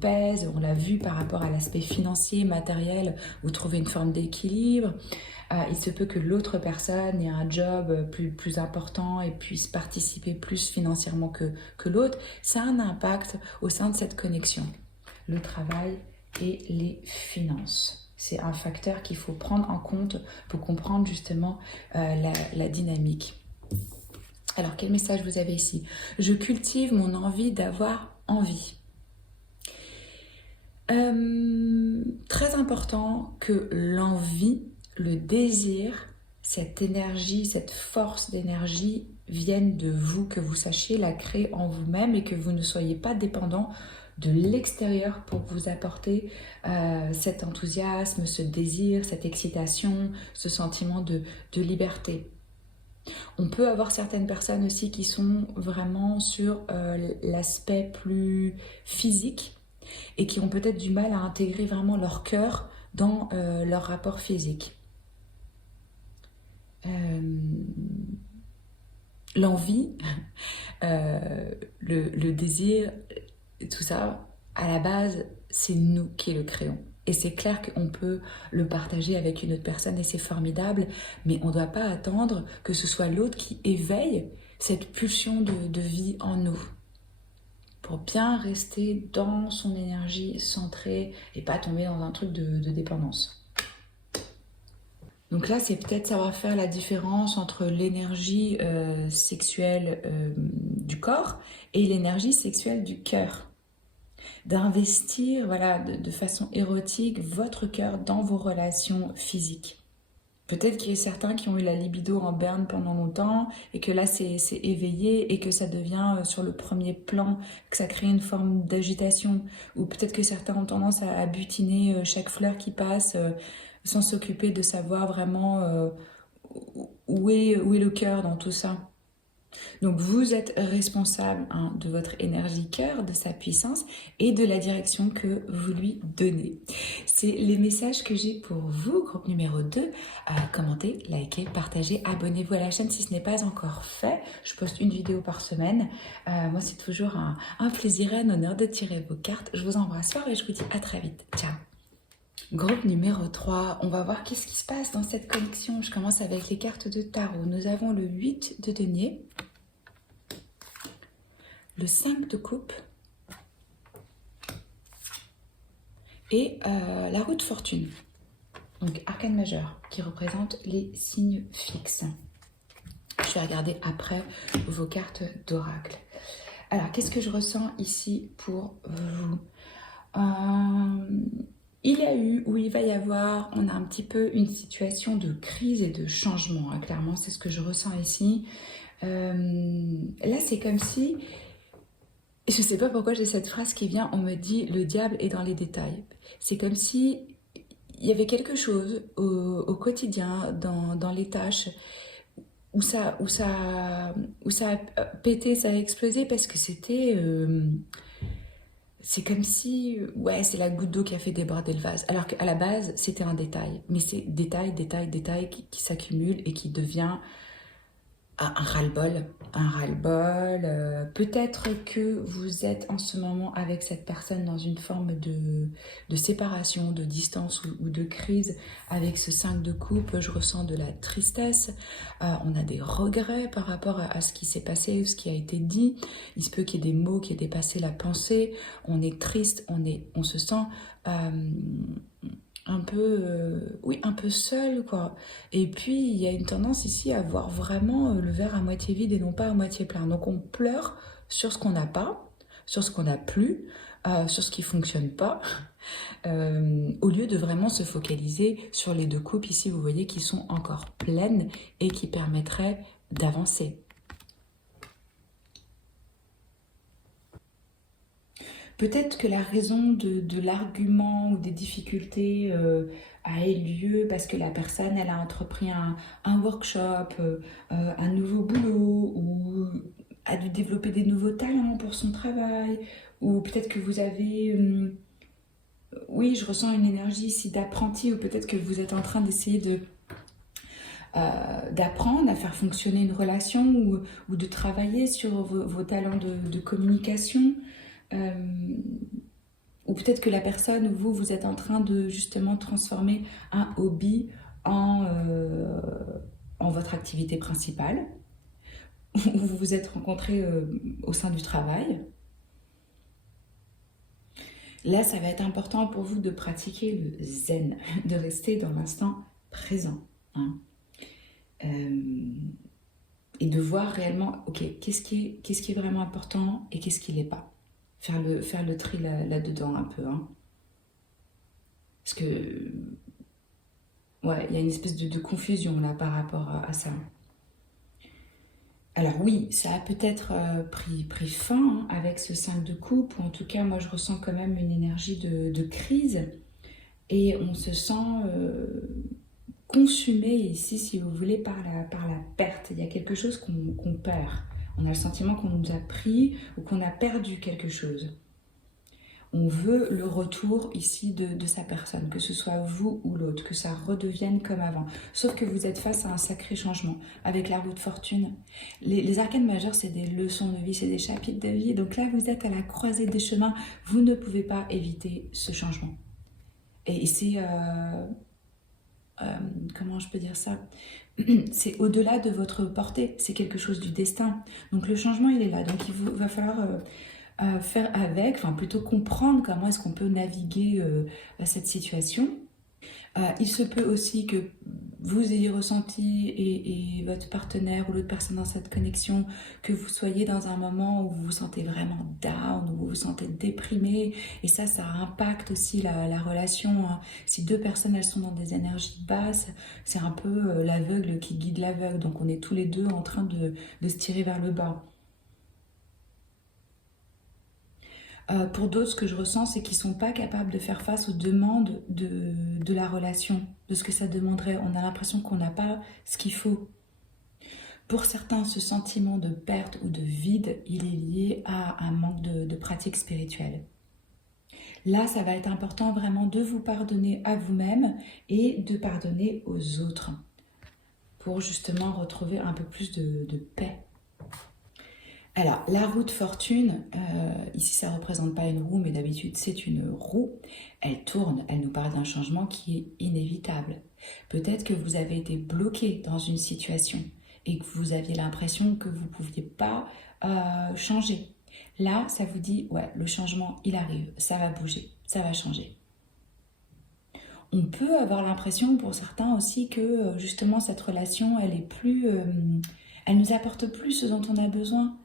pèse. On l'a vu par rapport à l'aspect financier, matériel, vous trouvez une forme d'équilibre. Il se peut que l'autre personne ait un job plus important et puisse participer plus financièrement que l'autre. Ça a un impact au sein de cette connexion. Le travail et les finances. C'est un facteur qu'il faut prendre en compte pour comprendre justement la dynamique. Alors, quel message vous avez ici? Je cultive mon envie d'avoir envie. Très important que l'envie, le désir, cette énergie, cette force d'énergie vienne de vous, que vous sachiez la créer en vous-même et que vous ne soyez pas dépendant de l'extérieur pour vous apporter cet enthousiasme, ce désir, cette excitation, ce sentiment de liberté. On peut avoir certaines personnes aussi qui sont vraiment sur l'aspect plus physique et qui ont peut-être du mal à intégrer vraiment leur cœur dans leur rapport physique. L'envie, le désir, tout ça, à la base, c'est nous qui le créons. Et c'est clair qu'on peut le partager avec une autre personne et c'est formidable, mais on ne doit pas attendre que ce soit l'autre qui éveille cette pulsion de vie en nous. Pour bien rester dans son énergie centrée et pas tomber dans un truc de dépendance. Donc là, c'est peut-être savoir faire la différence entre l'énergie sexuelle du corps et l'énergie sexuelle du cœur. D'investir voilà, de façon érotique votre cœur dans vos relations physiques. Peut-être qu'il y a certains qui ont eu la libido en berne pendant longtemps et que là c'est éveillé et que ça devient sur le premier plan, que ça crée une forme d'agitation. Ou peut-être que certains ont tendance à butiner chaque fleur qui passe sans s'occuper de savoir vraiment où est le cœur dans tout ça. Donc vous êtes responsable de votre énergie cœur, de sa puissance et de la direction que vous lui donnez. C'est les messages que j'ai pour vous, groupe numéro 2. Commentez, likez, partagez, abonnez-vous à la chaîne si ce n'est pas encore fait. Je poste une vidéo par semaine. Moi c'est toujours un plaisir et un honneur de tirer vos cartes. Je vous embrasse fort et je vous dis à très vite. Ciao. Groupe numéro 3, on va voir qu'est-ce qui se passe dans cette connexion. Je commence avec les cartes de tarot. Nous avons le 8 de denier, le 5 de coupe et la roue de fortune. Donc arcane majeur qui représente les signes fixes. Je vais regarder après vos cartes d'oracle. Alors, qu'est-ce que je ressens ici pour vous? Il y a eu, ou il va y avoir, on a un petit peu une situation de crise et de changement. Hein, clairement, c'est ce que je ressens ici. Là, c'est comme si, je ne sais pas pourquoi j'ai cette phrase qui vient, on me dit le diable est dans les détails. C'est comme si il y avait quelque chose au quotidien, dans les tâches, où ça a pété, ça a explosé parce que c'était... c'est comme si, ouais, c'est la goutte d'eau qui a fait déborder le vase. Alors qu'à la base, c'était un détail. Mais c'est détail qui s'accumule et qui devient un ras-le-bol. Un ras-le-bol. Peut-être que vous êtes en ce moment avec cette personne dans une forme de séparation, de distance ou de crise. Avec ce 5 de coupe, je ressens de la tristesse. On a des regrets par rapport à ce qui s'est passé, ce qui a été dit. Il se peut qu'il y ait des mots qui aient dépassé la pensée. On est triste, on se sent... un peu, oui, un peu seul, quoi. Et puis, il y a une tendance ici à voir vraiment le verre à moitié vide et non pas à moitié plein. Donc, on pleure sur ce qu'on n'a pas, sur ce qu'on n'a plus, sur ce qui ne fonctionne pas, au lieu de vraiment se focaliser sur les deux coupes ici, vous voyez, qui sont encore pleines et qui permettraient d'avancer. Peut-être que la raison de l'argument ou des difficultés a eu lieu parce que la personne elle a entrepris un workshop, un nouveau boulot ou a dû développer des nouveaux talents pour son travail, ou peut-être que vous avez... oui, je ressens une énergie ici d'apprenti, ou peut-être que vous êtes en train d'essayer d'apprendre à faire fonctionner une relation ou de travailler sur vos talents de communication. Ou peut-être que la personne ou vous êtes en train de justement transformer un hobby en votre activité principale, ou vous vous êtes rencontrés au sein du travail. Là, ça va être important pour vous de pratiquer le zen, de rester dans l'instant présent. Hein. Et de voir réellement, ok, qu'est-ce qui est vraiment important et qu'est-ce qui ne l'est pas. Faire le tri là-dedans un peu. Hein. Parce que, ouais, il y a une espèce de confusion là par rapport à ça. Alors oui, ça a peut-être pris fin avec ce 5 de coupe, ou en tout cas, moi je ressens quand même une énergie de crise. Et on se sent consumé ici, si vous voulez, par la perte. Il y a quelque chose qu'on perd. On a le sentiment qu'on nous a pris ou qu'on a perdu quelque chose. On veut le retour ici de sa personne, que ce soit vous ou l'autre, que ça redevienne comme avant. Sauf que vous êtes face à un sacré changement avec la roue de fortune. Les arcanes majeures, c'est des leçons de vie, c'est des chapitres de vie. Donc là, vous êtes à la croisée des chemins. Vous ne pouvez pas éviter ce changement. Et c'est... comment je peux dire ça? C'est au-delà de votre portée. C'est quelque chose du destin. Donc le changement, il est là. Donc il va falloir... faire avec, enfin plutôt comprendre comment est-ce qu'on peut naviguer cette situation. Il se peut aussi que vous ayez ressenti et votre partenaire ou l'autre personne dans cette connexion, que vous soyez dans un moment où vous vous sentez vraiment down, où vous vous sentez déprimé, et ça impacte aussi la relation. Hein. Si deux personnes elles sont dans des énergies basses, c'est un peu l'aveugle qui guide l'aveugle, donc on est tous les deux en train de se tirer vers le bas. Pour d'autres, ce que je ressens, c'est qu'ils ne sont pas capables de faire face aux demandes de la relation, de ce que ça demanderait. On a l'impression qu'on n'a pas ce qu'il faut. Pour certains, ce sentiment de perte ou de vide, il est lié à un manque de pratique spirituelle. Là, ça va être important vraiment de vous pardonner à vous-même et de pardonner aux autres pour justement retrouver un peu plus de paix. Alors, la roue de fortune, ici ça ne représente pas une roue, mais d'habitude c'est une roue. Elle tourne, elle nous parle d'un changement qui est inévitable. Peut-être que vous avez été bloqué dans une situation et que vous aviez l'impression que vous ne pouviez pas changer. Là, ça vous dit, ouais, le changement, il arrive, ça va bouger, ça va changer. On peut avoir l'impression pour certains aussi que justement cette relation, elle est plus, elle nous apporte plus ce dont on a besoin.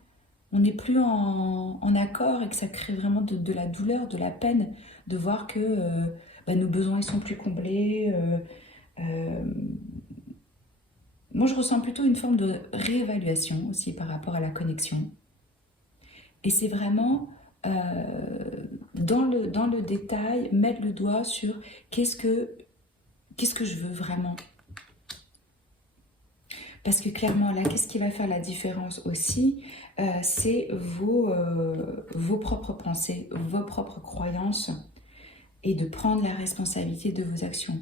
On n'est plus en accord et que ça crée vraiment de la douleur, de la peine de voir que nos besoins ils sont plus comblés. Moi, je ressens plutôt une forme de réévaluation aussi par rapport à la connexion. Et c'est vraiment dans le détail mettre le doigt sur qu'est-ce que je veux vraiment. Parce que clairement, là, qu'est-ce qui va faire la différence aussi? C'est vos propres pensées, vos propres croyances et de prendre la responsabilité de vos actions.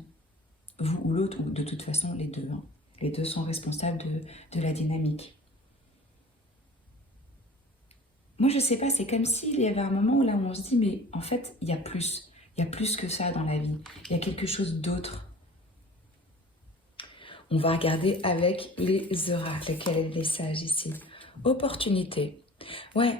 Vous ou l'autre, ou de toute façon les deux. Hein. Les deux sont responsables de la dynamique. Moi, je sais pas, c'est comme s'il y avait un moment où là où on se dit, mais en fait, il y a plus. Il y a plus que ça dans la vie. Il y a quelque chose d'autre. On va regarder avec les oracles, quel est le message ici. Opportunité. Ouais,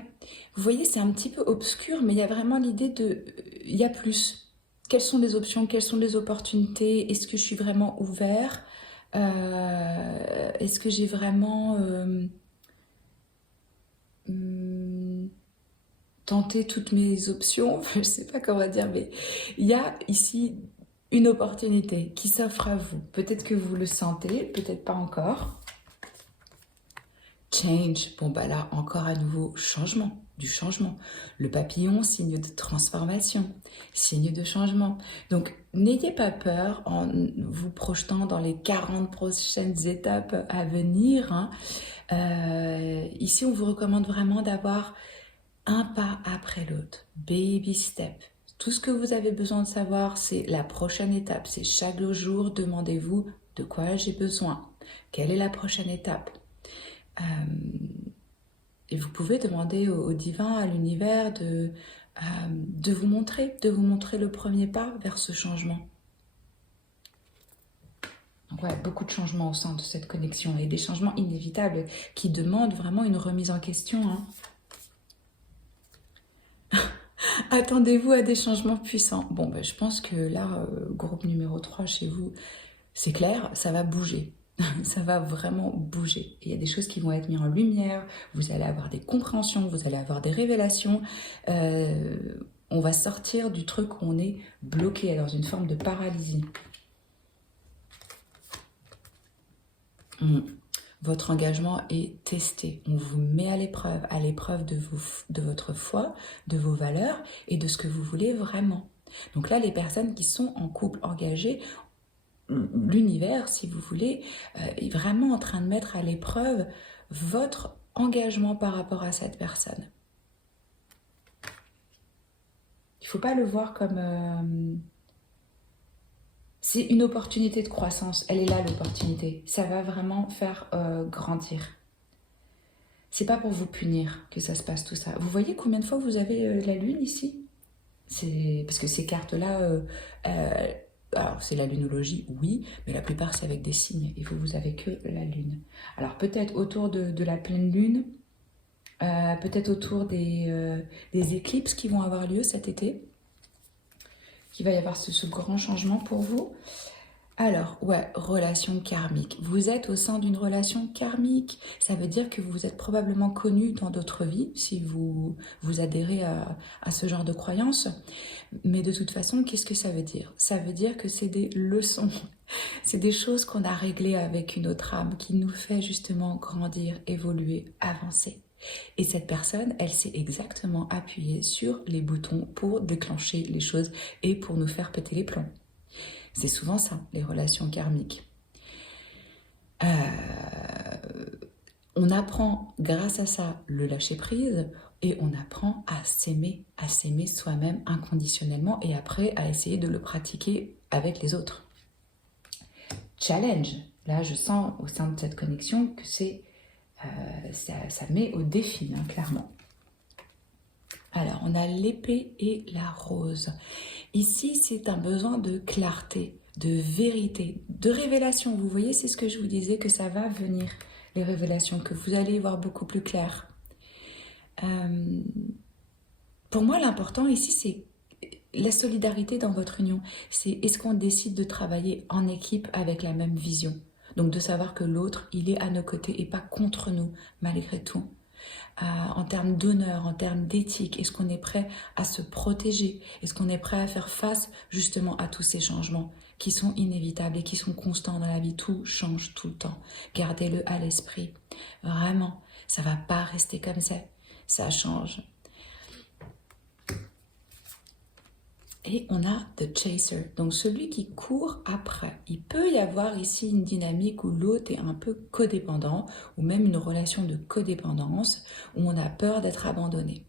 vous voyez, c'est un petit peu obscur, mais il y a vraiment l'idée de... Il y a plus. Quelles sont les options? Quelles sont les opportunités? Est-ce que je suis vraiment ouvert? Est-ce que j'ai vraiment tenté toutes mes options? Je ne sais pas comment dire, mais il y a ici une opportunité qui s'offre à vous. Peut-être que vous le sentez, peut-être pas encore. Change, bon bah là encore à nouveau changement, du changement. Le papillon, signe de transformation, signe de changement. Donc n'ayez pas peur en vous projetant dans les 40 prochaines étapes à venir. Hein. Ici on vous recommande vraiment d'avoir un pas après l'autre, baby step. Tout ce que vous avez besoin de savoir, c'est la prochaine étape. C'est chaque jour, demandez-vous de quoi j'ai besoin. Quelle est la prochaine étape? Et vous pouvez demander au divin, à l'univers de vous montrer le premier pas vers ce changement. Donc ouais, beaucoup de changements au sein de cette connexion et des changements inévitables qui demandent vraiment une remise en question. Hein. Attendez-vous à des changements puissants. Bon, ben, je pense que là, groupe numéro 3 chez vous, c'est clair, ça va bouger. Ça va vraiment bouger. Il y a des choses qui vont être mises en lumière, vous allez avoir des compréhensions, vous allez avoir des révélations. On va sortir du truc où on est bloqué dans une forme de paralysie. Votre engagement est testé. On vous met à l'épreuve de votre foi, de vos valeurs et de ce que vous voulez vraiment. Donc là, les personnes qui sont en couple engagé, l'univers, si vous voulez, est vraiment en train de mettre à l'épreuve votre engagement par rapport à cette personne. Il ne faut pas le voir comme... c'est une opportunité de croissance. Elle est là, l'opportunité. Ça va vraiment faire grandir. C'est pas pour vous punir que ça se passe tout ça. Vous voyez combien de fois vous avez la lune ici? Parce que ces cartes-là, alors c'est la lunologie, oui, mais la plupart c'est avec des signes. Et vous avez que la lune. Alors peut-être autour de la pleine lune, peut-être autour des éclipses qui vont avoir lieu cet été, qu'il va y avoir ce grand changement pour vous. Alors, ouais, relation karmique. Vous êtes au sein d'une relation karmique. Ça veut dire que vous êtes probablement connu dans d'autres vies, si vous adhérez à ce genre de croyances. Mais de toute façon, qu'est-ce que ça veut dire? Ça veut dire que c'est des leçons. C'est des choses qu'on a réglées avec une autre âme qui nous fait justement grandir, évoluer, avancer. Et cette personne, elle s'est exactement appuyée sur les boutons pour déclencher les choses et pour nous faire péter les plombs. C'est souvent ça, les relations karmiques. On apprend grâce à ça le lâcher-prise et on apprend à s'aimer soi-même inconditionnellement et après à essayer de le pratiquer avec les autres. Challenge. Là, je sens au sein de cette connexion que ça met au défi, hein, clairement. Alors, on a l'épée et la rose. Ici, c'est un besoin de clarté, de vérité, de révélation. Vous voyez, c'est ce que je vous disais, que ça va venir, les révélations, que vous allez y voir beaucoup plus clair. Pour moi, l'important ici, c'est la solidarité dans votre union. C'est est-ce qu'on décide de travailler en équipe avec la même vision? Donc, de savoir que l'autre, il est à nos côtés et pas contre nous, malgré tout. En termes d'honneur, en termes d'éthique, est-ce qu'on est prêt à se protéger? Est-ce qu'on est prêt à faire face justement à tous ces changements qui sont inévitables et qui sont constants dans la vie? Tout change tout le temps. Gardez-le à l'esprit. Vraiment, ça ne va pas rester comme ça. Ça change. Et on a The Chaser, donc celui qui court après. Il peut y avoir ici une dynamique où l'autre est un peu codépendant, ou même une relation de codépendance, où on a peur d'être abandonné.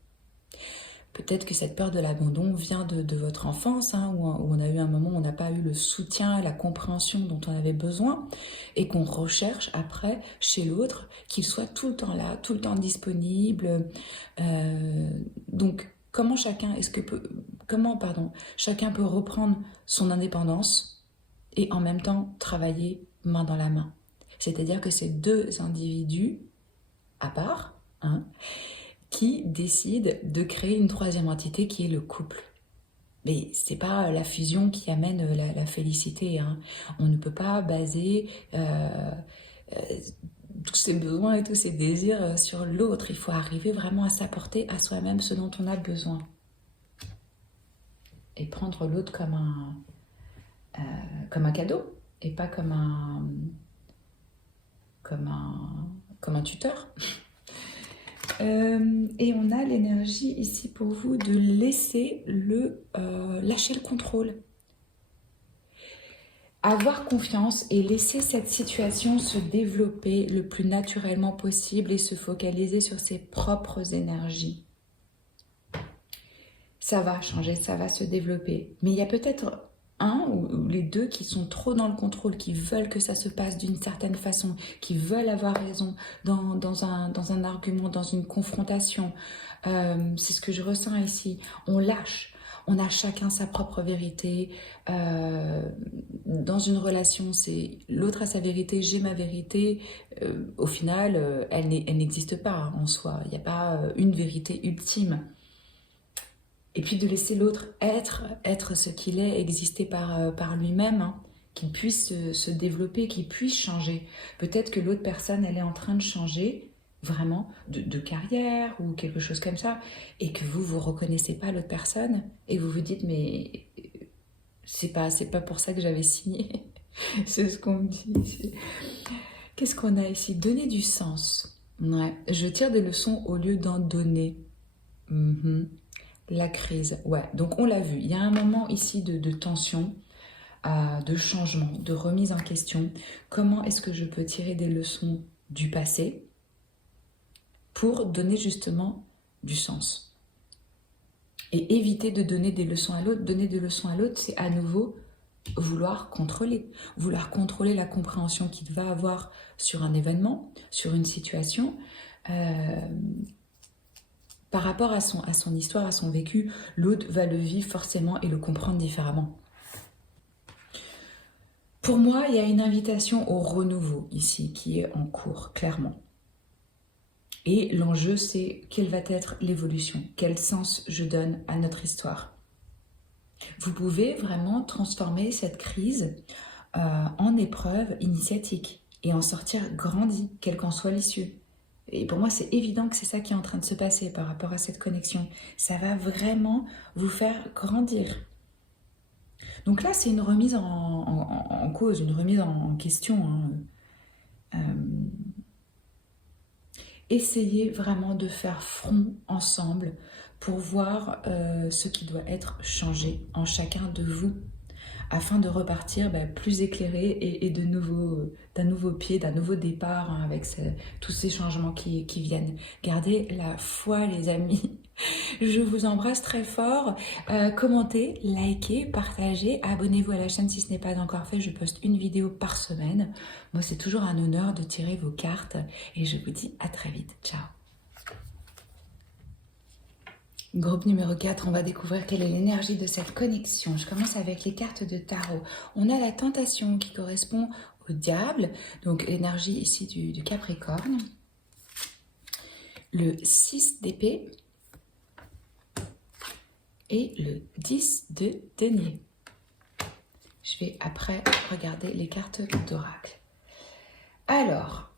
Peut-être que cette peur de l'abandon vient de votre enfance, hein, où on a eu un moment où on n'a pas eu le soutien et la compréhension dont on avait besoin, et qu'on recherche après chez l'autre qu'il soit tout le temps là, tout le temps disponible. Donc, comment chacun peut reprendre son indépendance et en même temps travailler main dans la main. C'est-à-dire que c'est deux individus à part, hein, qui décident de créer une troisième entité qui est le couple. Mais c'est pas la fusion qui amène la félicité, hein. On ne peut pas baser tous ses besoins et tous ses désirs sur l'autre. Il faut arriver vraiment à s'apporter à soi-même ce dont on a besoin. Et prendre l'autre comme un cadeau et pas comme un tuteur. Et on a l'énergie ici pour vous de laisser lâcher le contrôle. Avoir confiance et laisser cette situation se développer le plus naturellement possible et se focaliser sur ses propres énergies. Ça va changer, ça va se développer. Mais il y a peut-être un ou les deux qui sont trop dans le contrôle, qui veulent que ça se passe d'une certaine façon, qui veulent avoir raison dans un argument, dans une confrontation. C'est ce que je ressens ici. On lâche. On a chacun sa propre vérité. Dans une relation, c'est l'autre a sa vérité, j'ai ma vérité. Au final, elle n'existe pas en soi. Il n'y a pas une vérité ultime. Et puis de laisser l'autre être ce qu'il est, exister par lui-même, hein, qu'il puisse se développer, qu'il puisse changer. Peut-être que l'autre personne, elle est en train de changer, vraiment, de carrière ou quelque chose comme ça, et que vous reconnaissez pas l'autre personne, et vous vous dites, mais c'est pas pour ça que j'avais signé. C'est ce qu'on me dit. Qu'est-ce qu'on a ici? Donner du sens. Ouais. Je tire des leçons au lieu d'en donner. La crise, ouais. Donc on l'a vu, il y a un moment ici de tension. de changement, de remise en question. Comment est-ce que je peux tirer des leçons du passé pour donner justement du sens et éviter de donner des leçons à l'autre. Donner des leçons à l'autre, c'est à nouveau vouloir contrôler la compréhension qu'il va avoir sur un événement, sur une situation, par rapport à son histoire, à son vécu. L'autre va le vivre forcément et le comprendre différemment. Pour moi, il y a une invitation au renouveau ici qui est en cours, clairement. Et l'enjeu, c'est quelle va être l'évolution, quel sens je donne à notre histoire. Vous pouvez vraiment transformer cette crise en épreuve initiatique et en sortir grandi, quelle qu'en soit l'issue. Et pour moi, c'est évident que c'est ça qui est en train de se passer par rapport à cette connexion. Ça va vraiment vous faire grandir. Donc là, c'est une remise en cause, une remise en question. Essayez vraiment de faire front ensemble pour voir ce qui doit être changé en chacun de vous, afin de repartir plus éclairé et d'un nouveau pied, d'un nouveau départ avec tous ces changements qui viennent. Gardez la foi, les amis. Je vous embrasse très fort. Commentez, likez, partagez, abonnez-vous à la chaîne si ce n'est pas encore fait. Je poste une vidéo par semaine. Moi, c'est toujours un honneur de tirer vos cartes et je vous dis à très vite. Ciao. Groupe numéro 4, on va découvrir quelle est l'énergie de cette connexion. Je commence avec les cartes de tarot. On a la tentation qui correspond au diable, donc l'énergie ici du Capricorne. Le 6 d'épée et le 10 de denier. Je vais après regarder les cartes d'oracle. Alors,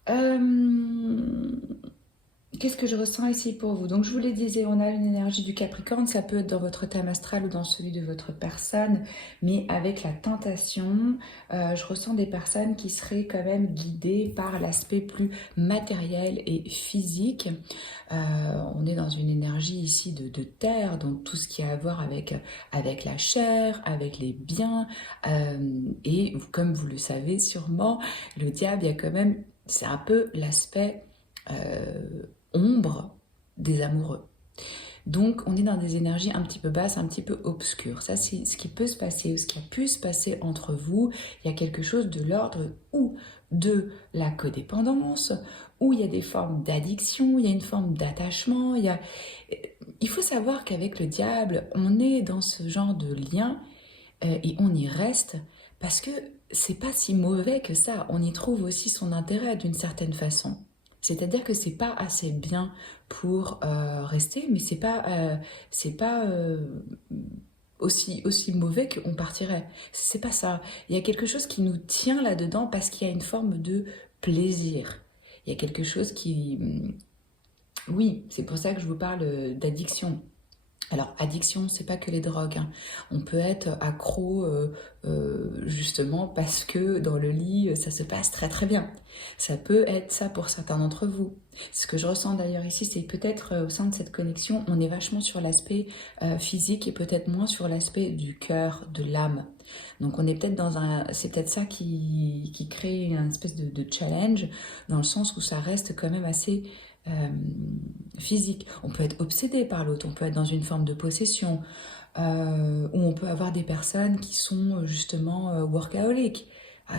qu'est-ce que je ressens ici pour vous? Donc, je vous le disais, on a une énergie du Capricorne, ça peut être dans votre thème astral ou dans celui de votre personne, mais avec la tentation, je ressens des personnes qui seraient quand même guidées par l'aspect plus matériel et physique. On est dans une énergie ici de terre, donc tout ce qui a à voir avec la chair, avec les biens, et comme vous le savez sûrement, le diable, il y a quand même, c'est un peu l'aspect ombre des amoureux. Donc on est dans des énergies un petit peu basses, un petit peu obscures. Ça, c'est ce qui peut se passer, ou ce qui a pu se passer entre vous. Il y a quelque chose de l'ordre ou de la codépendance, où il y a des formes d'addiction, il y a une forme d'attachement. Il faut savoir qu'avec le diable, on est dans ce genre de lien et on y reste parce que c'est pas si mauvais que ça. On y trouve aussi son intérêt d'une certaine façon. C'est-à-dire que c'est pas assez bien pour rester, mais c'est pas aussi mauvais qu'on partirait. C'est pas ça. Il y a quelque chose qui nous tient là-dedans parce qu'il y a une forme de plaisir. Il y a quelque chose qui... Oui, c'est pour ça que je vous parle d'addiction. Alors, addiction, c'est pas que les drogues. Hein. On peut être accro justement parce que dans le lit, ça se passe très très bien. Ça peut être ça pour certains d'entre vous. Ce que je ressens d'ailleurs ici, c'est peut-être au sein de cette connexion, on est vachement sur l'aspect physique et peut-être moins sur l'aspect du cœur, de l'âme. Donc on est peut-être dans c'est peut-être ça qui crée une espèce de challenge, dans le sens où ça reste quand même assez... physique. On peut être obsédé par l'autre, on peut être dans une forme de possession, où on peut avoir des personnes qui sont justement workaholiques,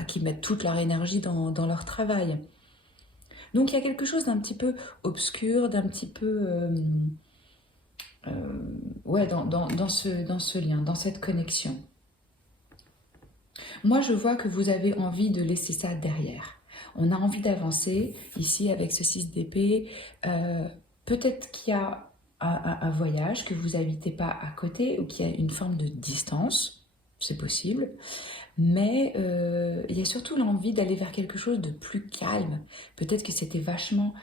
qui mettent toute leur énergie dans leur travail. Donc il y a quelque chose d'un petit peu obscur, d'un petit peu... ouais, dans ce lien, dans cette connexion. Moi, je vois que vous avez envie de laisser ça derrière. On a envie d'avancer, ici, avec ce 6 d'épée. Peut-être qu'il y a un voyage, que vous n'habitez pas à côté, ou qu'il y a une forme de distance, c'est possible. Mais il y a surtout l'envie d'aller vers quelque chose de plus calme. Peut-être que c'était vachement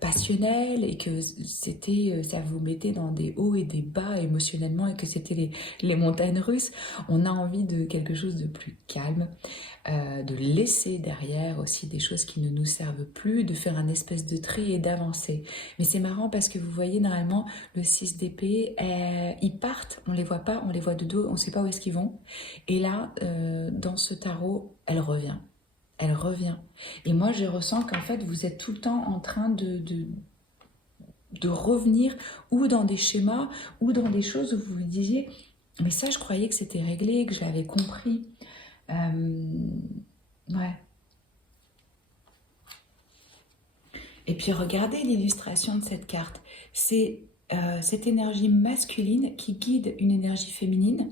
passionnel et que ça vous mettait dans des hauts et des bas émotionnellement et que c'était les montagnes russes. On a envie de quelque chose de plus calme, de laisser derrière aussi des choses qui ne nous servent plus, de faire un espèce de tri et d'avancer. Mais c'est marrant parce que vous voyez normalement le 6 d'épée, ils partent, on les voit pas, on les voit de dos, on ne sait pas où est-ce qu'ils vont. Et là, dans ce tarot, elle revient. Elle revient. Et moi, je ressens qu'en fait, vous êtes tout le temps en train de revenir ou dans des schémas ou dans des choses où vous vous disiez « Mais ça, je croyais que c'était réglé, que je l'avais compris. Ouais. Et puis, regardez l'illustration de cette carte. C'est cette énergie masculine qui guide une énergie féminine.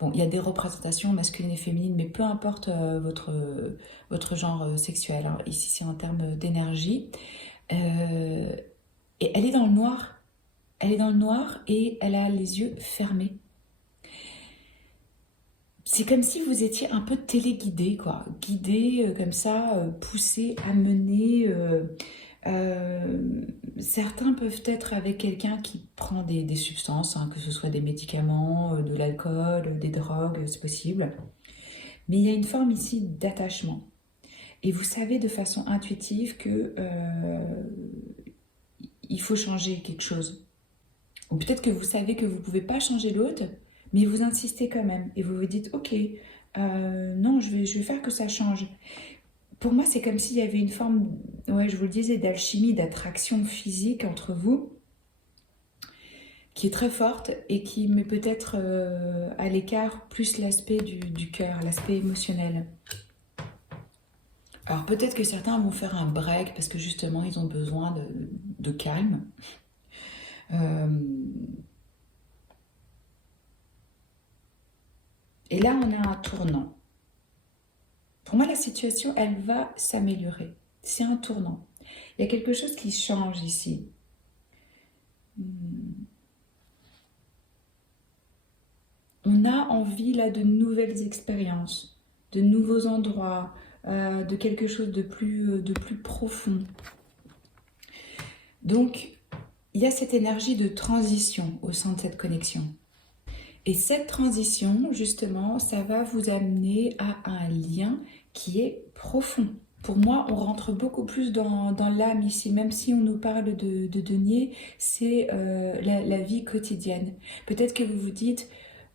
Bon, il y a des représentations masculines et féminines, mais peu importe votre genre sexuel. Hein. Ici, c'est en termes d'énergie. Et elle est dans le noir. Elle est dans le noir et elle a les yeux fermés. C'est comme si vous étiez un peu téléguidé, quoi. Guidé comme ça, poussé, amené. Certains peuvent être avec quelqu'un qui prend des substances, hein, que ce soit des médicaments, de l'alcool, des drogues, c'est possible. Mais il y a une forme ici d'attachement. Et vous savez de façon intuitive que il faut changer quelque chose. Ou peut-être que vous savez que vous ne pouvez pas changer l'autre, mais vous insistez quand même. Et vous vous dites, ok, non, je vais faire que ça change. Pour moi, c'est comme s'il y avait une forme, ouais, je vous le disais, d'alchimie, d'attraction physique entre vous, qui est très forte et qui met peut-être à l'écart plus l'aspect du cœur, l'aspect émotionnel. Alors peut-être que certains vont faire un break parce que justement, ils ont besoin de calme. Et là, on a un tournant. Pour moi, la situation, elle va s'améliorer. C'est un tournant. Il y a quelque chose qui change ici. On a envie là de nouvelles expériences, de nouveaux endroits, de quelque chose de plus profond. Donc, il y a cette énergie de transition au sein de cette connexion. Et cette transition, justement, ça va vous amener à un lien qui est profond. Pour moi, on rentre beaucoup plus dans l'âme ici, même si on nous parle de denier, c'est la vie quotidienne. Peut-être que vous vous dites,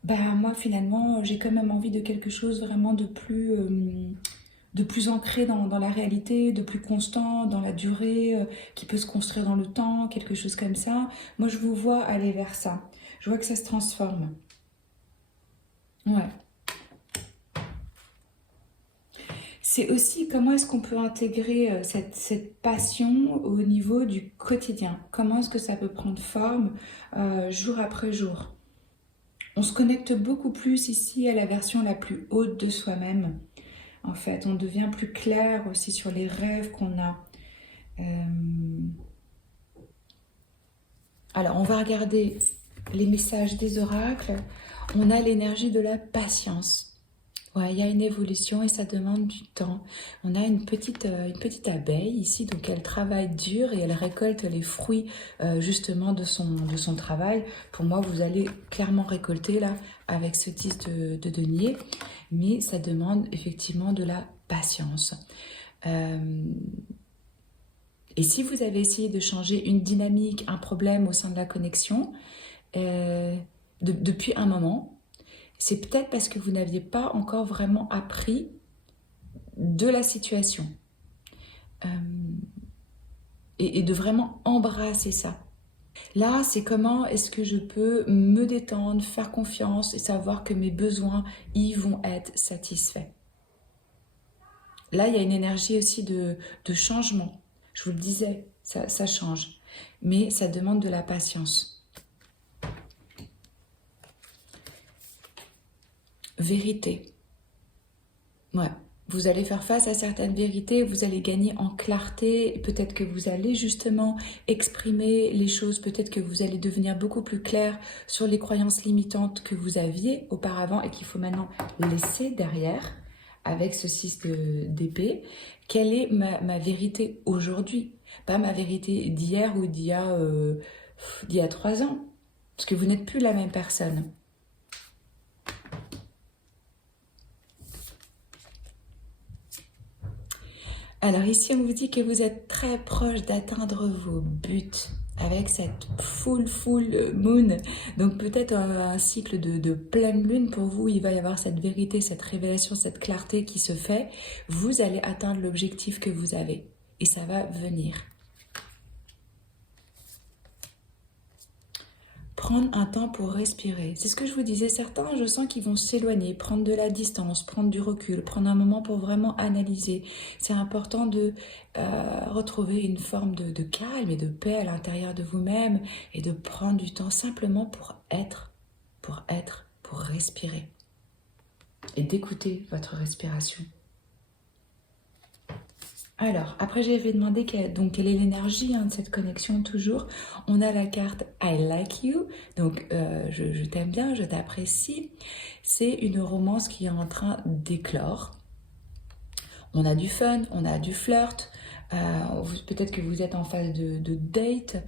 bah moi finalement, j'ai quand même envie de quelque chose vraiment de plus ancré dans la réalité, de plus constant, dans la durée, qui peut se construire dans le temps, quelque chose comme ça. Moi, je vous vois aller vers ça. Je vois que ça se transforme. Ouais. C'est aussi comment est-ce qu'on peut intégrer cette passion au niveau du quotidien. Comment est-ce que ça peut prendre forme jour après jour. On se connecte beaucoup plus ici à la version la plus haute de soi-même. En fait, on devient plus clair aussi sur les rêves qu'on a. Alors, on va regarder les messages des oracles. On a l'énergie de la patience. Ouais, il y a une évolution et ça demande du temps. On a une petite abeille ici, donc elle travaille dur et elle récolte les fruits justement de son travail. Pour moi, vous allez clairement récolter là avec ce 10 de denier, mais ça demande effectivement de la patience. Et si vous avez essayé de changer une dynamique, un problème au sein de la connexion, depuis un moment, c'est peut-être parce que vous n'aviez pas encore vraiment appris de la situation. Et de vraiment embrasser ça. Là, c'est comment est-ce que je peux me détendre, faire confiance et savoir que mes besoins, ils vont être satisfaits. Là, il y a une énergie aussi de changement. Je vous le disais, ça change. Mais ça demande de la patience. Vérité. Ouais. Vous allez faire face à certaines vérités, vous allez gagner en clarté, peut-être que vous allez justement exprimer les choses, peut-être que vous allez devenir beaucoup plus clair sur les croyances limitantes que vous aviez auparavant et qu'il faut maintenant laisser derrière avec ce 6 d'épée. Quelle est ma vérité aujourd'hui? Pas ma vérité d'hier ou d'il y a 3 ans. Parce que vous n'êtes plus la même personne. Alors ici, on vous dit que vous êtes très proche d'atteindre vos buts avec cette full moon. Donc peut-être un cycle de pleine lune pour vous, il va y avoir cette vérité, cette révélation, cette clarté qui se fait. Vous allez atteindre l'objectif que vous avez et ça va venir. Prendre un temps pour respirer. C'est ce que je vous disais. Certains, je sens qu'ils vont s'éloigner, prendre de la distance, prendre du recul, prendre un moment pour vraiment analyser. C'est important de retrouver une forme de calme et de paix à l'intérieur de vous-même et de prendre du temps simplement pour être, pour respirer. Et d'écouter votre respiration. Alors, après j'avais demandé quelle est l'énergie de cette connexion toujours. On a la carte I like you, donc je t'aime bien, je t'apprécie. C'est une romance qui est en train d'éclore. On a du fun, on a du flirt, peut-être que vous êtes en phase de date.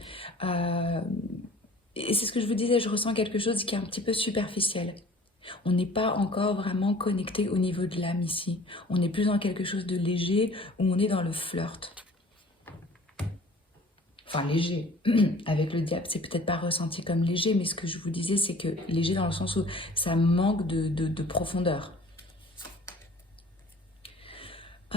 Et c'est ce que je vous disais, je ressens quelque chose qui est un petit peu superficiel. On n'est pas encore vraiment connecté au niveau de l'âme ici. On est plus dans quelque chose de léger où on est dans le flirt. Enfin, léger. Avec le diable, c'est peut-être pas ressenti comme léger, mais ce que je vous disais, c'est que léger dans le sens où ça manque de profondeur.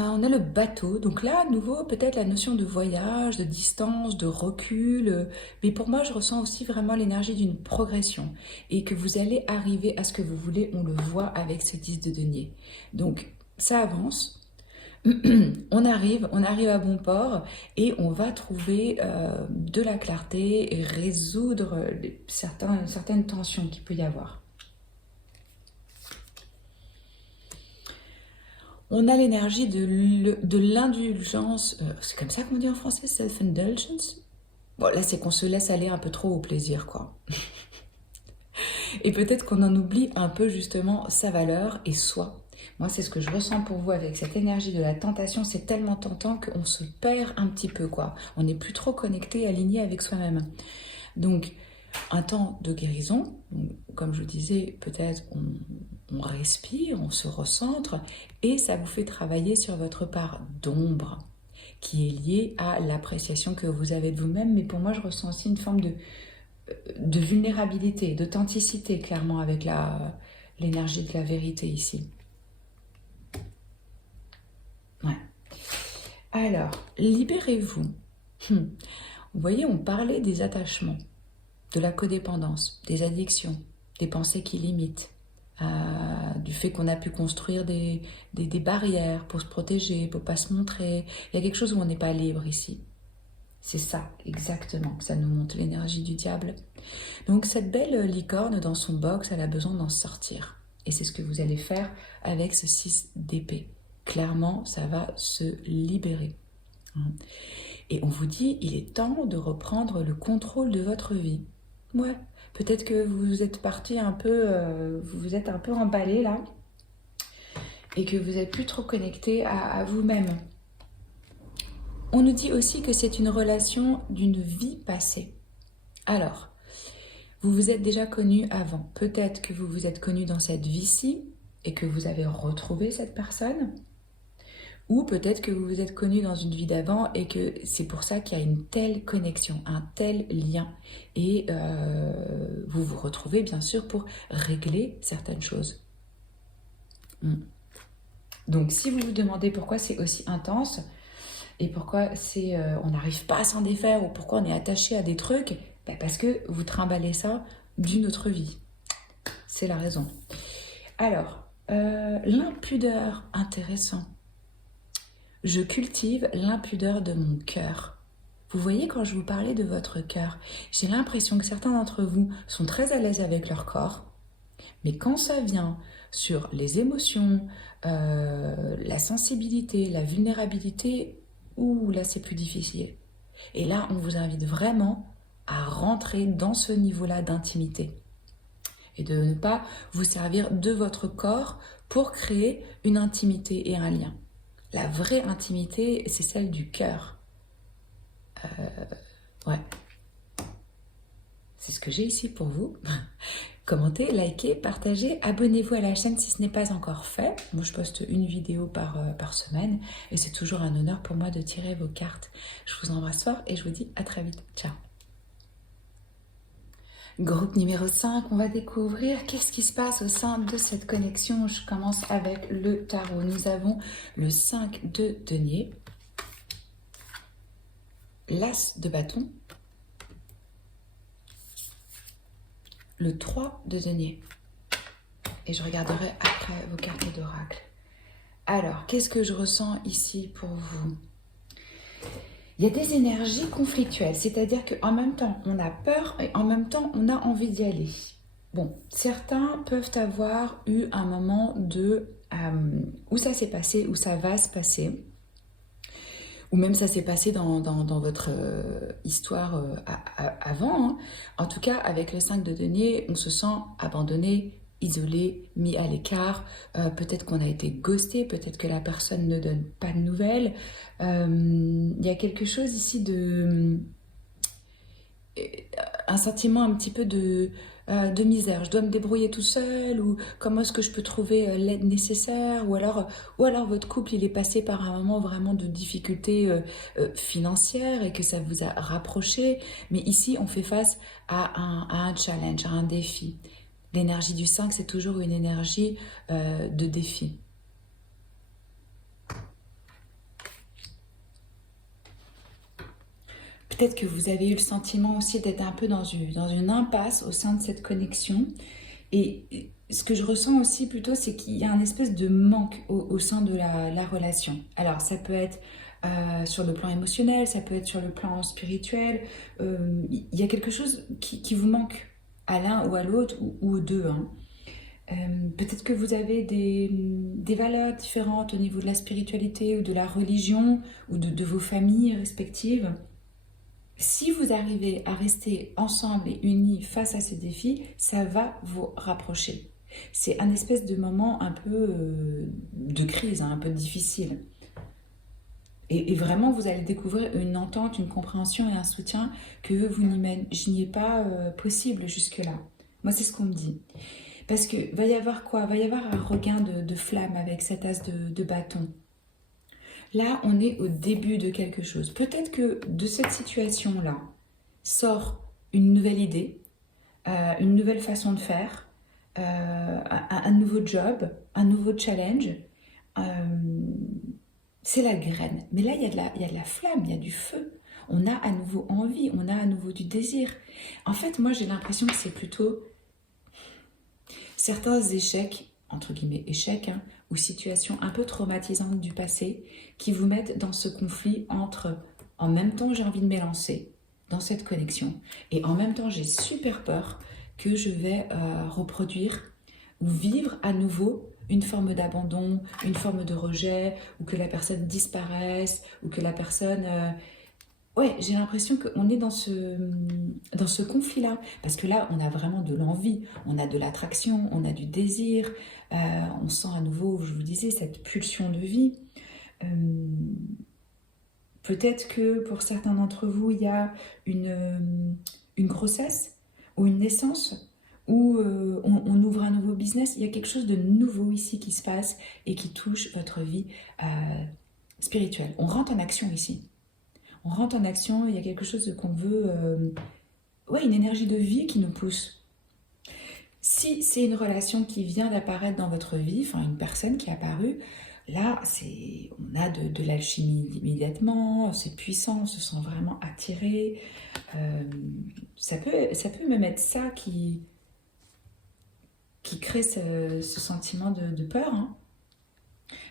On a le bateau, donc là, à nouveau, peut-être la notion de voyage, de distance, de recul, mais pour moi, je ressens aussi vraiment l'énergie d'une progression et que vous allez arriver à ce que vous voulez, on le voit avec ce 10 de denier. Donc, ça avance, on arrive à bon port et on va trouver de la clarté et résoudre certaines tensions qu'il peut y avoir. On a l'énergie de l'indulgence, c'est comme ça qu'on dit en français, self-indulgence. Bon, là, c'est qu'on se laisse aller un peu trop au plaisir, quoi. Et peut-être qu'on en oublie un peu, justement, sa valeur et soi. Moi, c'est ce que je ressens pour vous avec cette énergie de la tentation. C'est tellement tentant qu'on se perd un petit peu, quoi. On n'est plus trop connecté, aligné avec soi-même. Donc, un temps de guérison, comme je disais, peut-être on respire, on se recentre et ça vous fait travailler sur votre part d'ombre qui est liée à l'appréciation que vous avez de vous-même. Mais pour moi, je ressens aussi une forme de vulnérabilité, d'authenticité, clairement, avec l'énergie de la vérité ici. Ouais. Alors, libérez-vous. Vous voyez, on parlait des attachements, de la codépendance, des addictions, des pensées qui limitent, du fait qu'on a pu construire des barrières pour se protéger, pour ne pas se montrer. Il y a quelque chose où on n'est pas libre ici. C'est ça, exactement, que ça nous montre l'énergie du diable. Donc cette belle licorne dans son box, elle a besoin d'en sortir. Et c'est ce que vous allez faire avec ce 6 d'épée. Clairement, ça va se libérer. Et on vous dit, il est temps de reprendre le contrôle de votre vie. Ouais, peut-être que vous êtes parti un peu, vous vous êtes un peu emballé là, et que vous n'êtes plus trop connecté à vous-même. On nous dit aussi que c'est une relation d'une vie passée. Alors, vous vous êtes déjà connu avant. Peut-être que vous vous êtes connu dans cette vie-ci et que vous avez retrouvé cette personne. Ou peut-être que vous vous êtes connu dans une vie d'avant et que c'est pour ça qu'il y a une telle connexion, un tel lien. Et vous vous retrouvez bien sûr pour régler certaines choses. Donc si vous vous demandez pourquoi c'est aussi intense et pourquoi on n'arrive pas à s'en défaire ou pourquoi on est attaché à des trucs, parce que vous trimballez ça d'une autre vie. C'est la raison. Alors, l'impudeur, intéressant. Je cultive l'impudeur de mon cœur. Vous voyez, quand je vous parlais de votre cœur, j'ai l'impression que certains d'entre vous sont très à l'aise avec leur corps, mais quand ça vient sur les émotions, la sensibilité, la vulnérabilité, là c'est plus difficile. Et là, on vous invite vraiment à rentrer dans ce niveau-là d'intimité et de ne pas vous servir de votre corps pour créer une intimité et un lien. La vraie intimité, c'est celle du cœur. Ouais, c'est ce que j'ai ici pour vous. Commentez, likez, partagez, abonnez-vous à la chaîne si ce n'est pas encore fait. Moi, je poste une vidéo par semaine et c'est toujours un honneur pour moi de tirer vos cartes. Je vous embrasse fort et je vous dis à très vite. Ciao. Groupe numéro 5, on va découvrir qu'est-ce qui se passe au sein de cette connexion. Je commence avec le tarot. Nous avons le 5 de denier, l'as de bâton, le 3 de denier. Et je regarderai après vos cartes d'oracle. Alors, qu'est-ce que je ressens ici pour vous? Il y a des énergies conflictuelles, c'est-à-dire qu'en même temps, on a peur et en même temps, on a envie d'y aller. Bon, certains peuvent avoir eu un moment où ça s'est passé, où ça va se passer, ou même ça s'est passé dans votre histoire avant. Hein. En tout cas, avec le 5 de denier, on se sent abandonné, isolé, mis à l'écart. Peut-être qu'on a été ghosté, peut-être que la personne ne donne pas de nouvelles. Il y a quelque chose ici un sentiment un petit peu de misère. Je dois me débrouiller tout seul, ou comment est-ce que je peux trouver l'aide nécessaire, ou alors votre couple il est passé par un moment vraiment de difficulté financière et que ça vous a rapproché. Mais ici, on fait face à un challenge, à un défi. L'énergie du 5, c'est toujours une énergie de défi. Peut-être que vous avez eu le sentiment aussi d'être un peu dans une impasse au sein de cette connexion. Et ce que je ressens aussi plutôt, c'est qu'il y a un espèce de manque au sein de la relation. Alors, ça peut être sur le plan émotionnel, ça peut être sur le plan spirituel. Il y a quelque chose qui vous manque à l'un ou à l'autre, ou aux deux. Hein. Peut-être que vous avez des valeurs différentes au niveau de la spiritualité ou de la religion ou de vos familles respectives. Si vous arrivez à rester ensemble et unis face à ces défis, ça va vous rapprocher. C'est un espèce de moment un peu de crise, hein, un peu difficile. Et vraiment, vous allez découvrir une entente, une compréhension et un soutien que vous n'imaginiez pas possible jusque-là. Moi, c'est ce qu'on me dit. Parce que va y avoir quoi? Va y avoir un regain de flamme avec cet as de bâton. Là, on est au début de quelque chose. Peut-être que de cette situation-là sort une nouvelle idée, une nouvelle façon de faire, un nouveau job, un nouveau challenge. C'est la graine. Mais là, il y a de la flamme, il y a du feu. On a à nouveau envie, on a à nouveau du désir. En fait, moi, j'ai l'impression que c'est plutôt certains échecs, entre guillemets échecs, hein, ou situations un peu traumatisantes du passé qui vous mettent dans ce conflit entre en même temps j'ai envie de m'élancer dans cette connexion et en même temps j'ai super peur que je vais reproduire ou vivre à nouveau une forme d'abandon, une forme de rejet, ou que la personne disparaisse, ou que la personne... Ouais, j'ai l'impression qu'on est dans ce conflit-là. Parce que là, on a vraiment de l'envie, on a de l'attraction, on a du désir, on sent à nouveau, je vous disais, cette pulsion de vie. Peut-être que pour certains d'entre vous, il y a une grossesse ou une naissance où on ouvre un nouveau business. Il y a quelque chose de nouveau ici qui se passe et qui touche votre vie spirituelle. On rentre en action ici. On rentre en action, il y a quelque chose qu'on veut... ouais, une énergie de vie qui nous pousse. Si c'est une relation qui vient d'apparaître dans votre vie, enfin une personne qui est apparue, là, on a de l'alchimie immédiatement, c'est puissant, on se sent vraiment attiré. Ça peut même être ça qui crée ce sentiment de peur. Hein.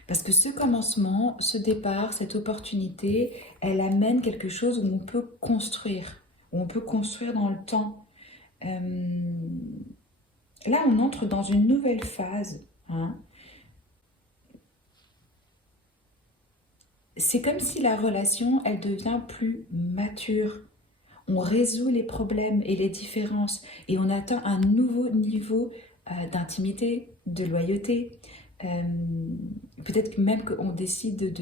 Parce que ce commencement, ce départ, cette opportunité, elle amène quelque chose où on peut construire dans le temps. Là, on entre dans une nouvelle phase. Hein. C'est comme si la relation, elle devient plus mature. On résout les problèmes et les différences et on atteint un nouveau niveau d'intimité, de loyauté, Euh, Peut-être même qu'on décide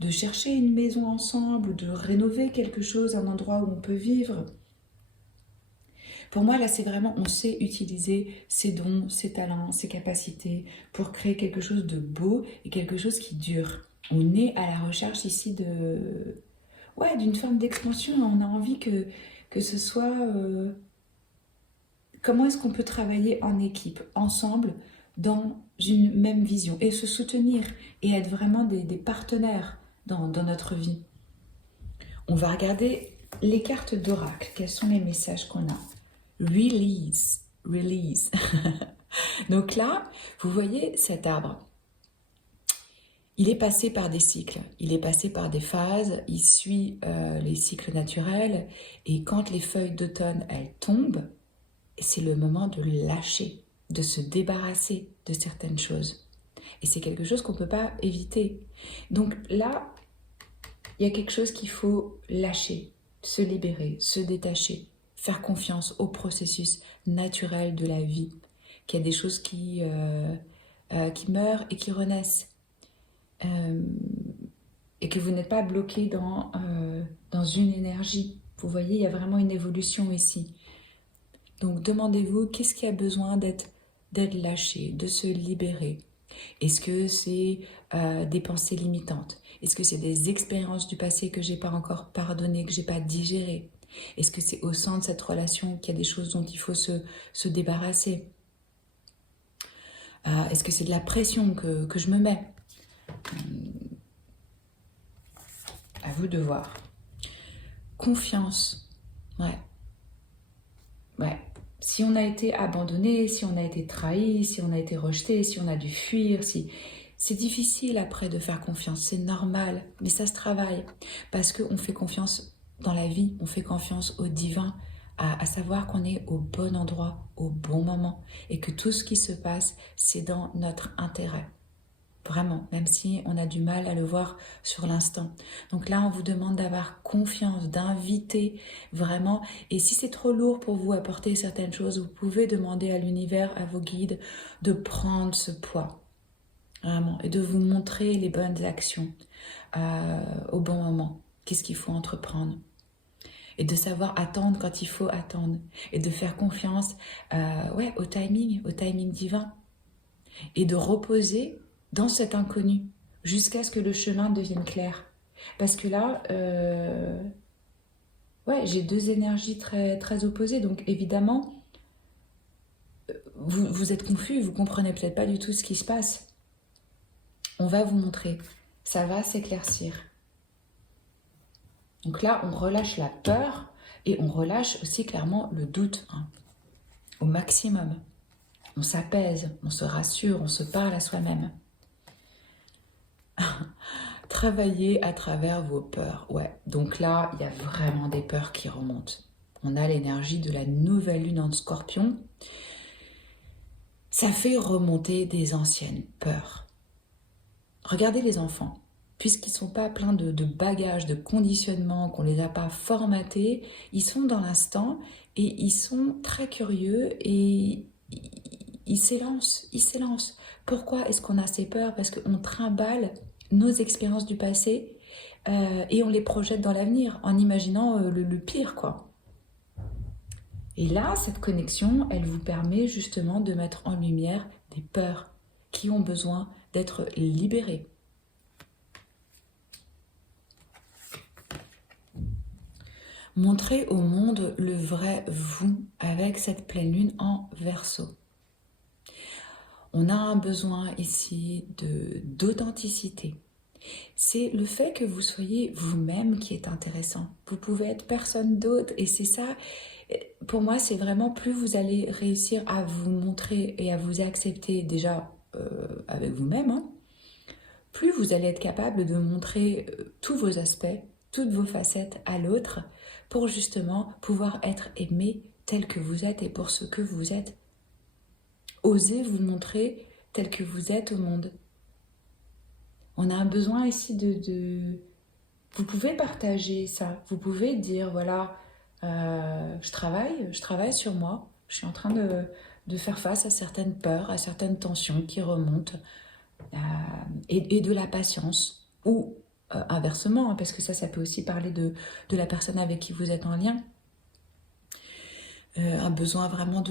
de chercher une maison ensemble, ou de rénover quelque chose, un endroit où on peut vivre. Pour moi, là, c'est vraiment, on sait utiliser ses dons, ses talents, ses capacités pour créer quelque chose de beau et quelque chose qui dure. On est à la recherche ici de, ouais, d'une forme d'expansion. On a envie que ce soit... comment est-ce qu'on peut travailler en équipe, ensemble, dans une même vision et se soutenir et être vraiment des partenaires dans notre vie. On va regarder les cartes d'oracle. Quels sont les messages qu'on a? Release, release. Donc là, vous voyez cet arbre. Il est passé par des cycles, il est passé par des phases, il suit les cycles naturels et quand les feuilles d'automne, elles tombent, c'est le moment de lâcher, de se débarrasser de certaines choses. Et c'est quelque chose qu'on ne peut pas éviter. Donc là, il y a quelque chose qu'il faut lâcher, se libérer, se détacher, faire confiance au processus naturel de la vie, qu'il y a des choses qui meurent et qui renaissent. Et que vous n'êtes pas bloqué dans une énergie. Vous voyez, il y a vraiment une évolution ici. Donc demandez-vous qu'est-ce qui a besoin d'être lâché, de se libérer. Est-ce que c'est des pensées limitantes? Est-ce que c'est des expériences du passé que j'ai pas encore pardonnées, que j'ai pas digérées? Est-ce que c'est au sein de cette relation qu'il y a des choses dont il faut se débarrasser? Est-ce que c'est de la pression que je me mets? À vous de voir. Confiance. Ouais. Ouais. Si on a été abandonné, si on a été trahi, si on a été rejeté, si on a dû fuir, si... C'est difficile après de faire confiance, c'est normal, mais ça se travaille. Parce qu'on fait confiance dans la vie, on fait confiance au divin, à savoir qu'on est au bon endroit, au bon moment, et que tout ce qui se passe, c'est dans notre intérêt. Vraiment, même si on a du mal à le voir sur l'instant. Donc là, on vous demande d'avoir confiance, d'inviter vraiment. Et si c'est trop lourd pour vous à porter certaines choses, vous pouvez demander à l'univers, à vos guides, de prendre ce poids. Vraiment. Et de vous montrer les bonnes actions au bon moment. Qu'est-ce qu'il faut entreprendre. Et de savoir attendre quand il faut attendre. Et de faire confiance au timing divin. Et de reposer dans cet inconnu, jusqu'à ce que le chemin devienne clair. Parce que là, j'ai deux énergies très, très opposées, donc évidemment, vous êtes confus, vous comprenez peut-être pas du tout ce qui se passe. On va vous montrer, ça va s'éclaircir. Donc là, on relâche la peur et on relâche aussi clairement le doute, au maximum. On s'apaise, on se rassure, on se parle à soi-même. Travailler à travers vos peurs. Ouais, donc là, il y a vraiment des peurs qui remontent. On a l'énergie de la nouvelle lune en Scorpion. Ça fait remonter des anciennes peurs. Regardez les enfants. Puisqu'ils ne sont pas pleins de bagages, de conditionnements, qu'on ne les a pas formatés, ils sont dans l'instant et ils sont très curieux et ils s'élancent, ils s'élancent. Pourquoi est-ce qu'on a ces peurs? Parce qu'on trimballe nos expériences du passé et on les projette dans l'avenir en imaginant le pire, quoi. Et là, cette connexion, elle vous permet justement de mettre en lumière des peurs qui ont besoin d'être libérées. Montrez au monde le vrai vous avec cette pleine lune en Verseau. On a un besoin ici d'authenticité. C'est le fait que vous soyez vous-même qui est intéressant. Vous pouvez être personne d'autre et c'est ça, pour moi, c'est vraiment plus vous allez réussir à vous montrer et à vous accepter déjà avec vous-même, plus vous allez être capable de montrer tous vos aspects, toutes vos facettes à l'autre pour justement pouvoir être aimé tel que vous êtes et pour ce que vous êtes. Osez vous montrer tel que vous êtes au monde. On a un besoin ici de... Vous pouvez partager ça. Vous pouvez dire, voilà, je travaille sur moi. Je suis en train de faire face à certaines peurs, à certaines tensions qui remontent. et de la patience, ou inversement, hein, parce que ça peut aussi parler de la personne avec qui vous êtes en lien. Un besoin vraiment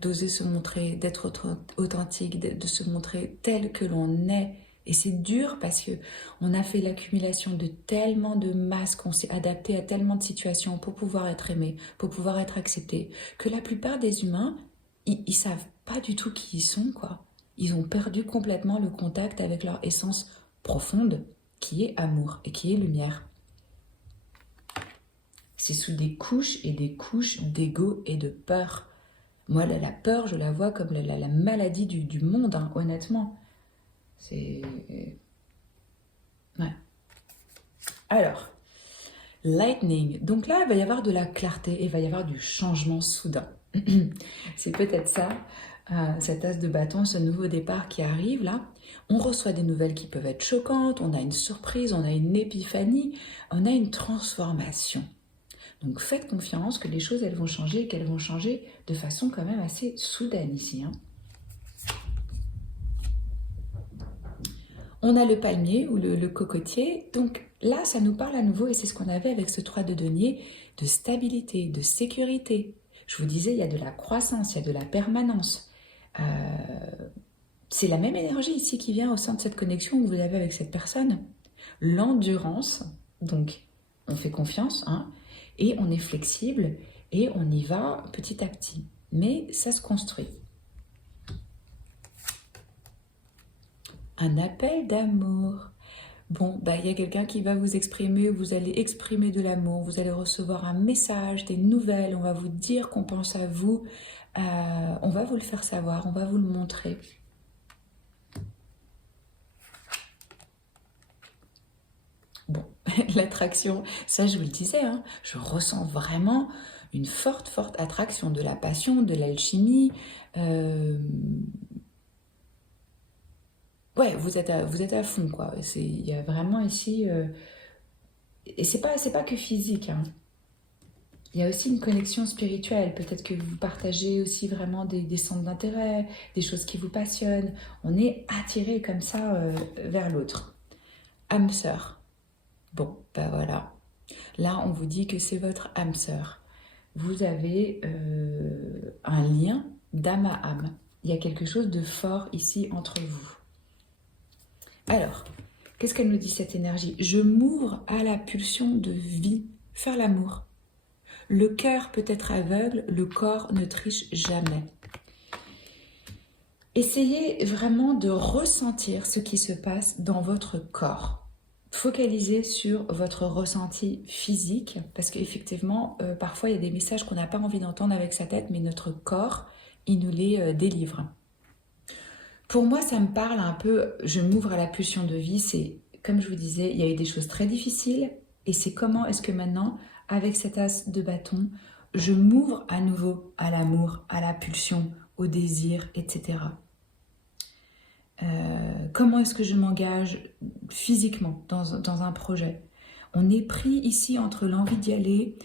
d'oser se montrer, d'être authentique, de se montrer tel que l'on est. Et c'est dur parce que on a fait l'accumulation de tellement de masques, on s'est adapté à tellement de situations pour pouvoir être aimé, pour pouvoir être accepté, que la plupart des humains, ils savent pas du tout qui ils sont, quoi. Ils ont perdu complètement le contact avec leur essence profonde, qui est amour et qui est lumière. C'est sous des couches et des couches d'ego et de peur. Moi, la peur, je la vois comme la maladie du monde, hein, honnêtement. C'est... Ouais. Alors, lightning. Donc là, il va y avoir de la clarté et il va y avoir du changement soudain. C'est peut-être ça, cette as de bâton, ce nouveau départ qui arrive là. On reçoit des nouvelles qui peuvent être choquantes, on a une surprise, on a une épiphanie, on a une transformation. Donc faites confiance que les choses, elles vont changer et qu'elles vont changer de façon quand même assez soudaine ici. Hein. On a le palmier ou le cocotier. Donc là, ça nous parle à nouveau, et c'est ce qu'on avait avec ce 3 de denier, de stabilité, de sécurité. Je vous disais, il y a de la croissance, il y a de la permanence. C'est la même énergie ici qui vient au sein de cette connexion que vous avez avec cette personne. L'endurance, donc on fait confiance, hein, et on est flexible et on y va petit à petit. Mais ça se construit. Un appel d'amour. Bon, il y a quelqu'un qui va vous exprimer, vous allez exprimer de l'amour, vous allez recevoir un message, des nouvelles, on va vous dire qu'on pense à vous, on va vous le faire savoir, on va vous le montrer. Bon, l'attraction, ça je vous le disais, hein, je ressens vraiment une forte attraction, de la passion, de l'alchimie. Ouais, vous êtes à fond, quoi. Il y a vraiment ici... et c'est pas que physique, hein. Il y a aussi une connexion spirituelle. Peut-être que vous partagez aussi vraiment des centres d'intérêt, des choses qui vous passionnent. On est attiré comme ça vers l'autre. Âme sœur. Bon, voilà. Là, on vous dit que c'est votre âme sœur. Vous avez un lien d'âme à âme. Il y a quelque chose de fort ici entre vous. Alors, qu'est-ce qu'elle nous dit cette énergie? Je m'ouvre à la pulsion de vie, faire l'amour. Le cœur peut être aveugle, le corps ne triche jamais. Essayez vraiment de ressentir ce qui se passe dans votre corps. Focalisez sur votre ressenti physique, parce qu'effectivement, parfois il y a des messages qu'on n'a pas envie d'entendre avec sa tête, mais notre corps, il nous les délivre. Pour moi, ça me parle un peu, je m'ouvre à la pulsion de vie, c'est, comme je vous disais, il y a eu des choses très difficiles, et c'est comment est-ce que maintenant, avec cet as de bâton, je m'ouvre à nouveau à l'amour, à la pulsion, au désir, etc. Comment est-ce que je m'engage physiquement dans un projet? On est pris ici entre l'envie d'y aller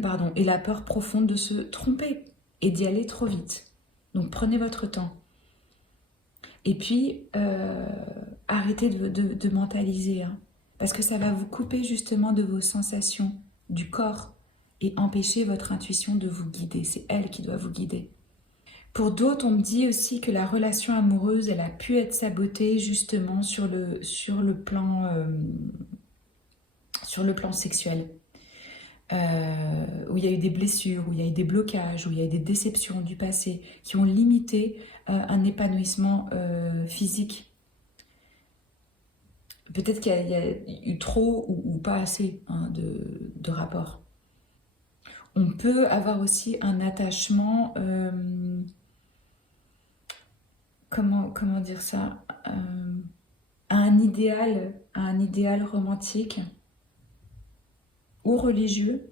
pardon, et la peur profonde de se tromper et d'y aller trop vite. Donc prenez votre temps. Et puis, arrêtez de mentaliser, hein, parce que ça va vous couper justement de vos sensations du corps et empêcher votre intuition de vous guider. C'est elle qui doit vous guider. Pour d'autres, on me dit aussi que la relation amoureuse, elle a pu être sabotée justement sur le plan sexuel. Où il y a eu des blessures, où il y a eu des blocages, où il y a eu des déceptions du passé qui ont limité un épanouissement physique. Peut-être qu'il y a eu trop ou pas assez, hein, de rapports. On peut avoir aussi un attachement, comment dire ça, à un idéal romantique ou religieux.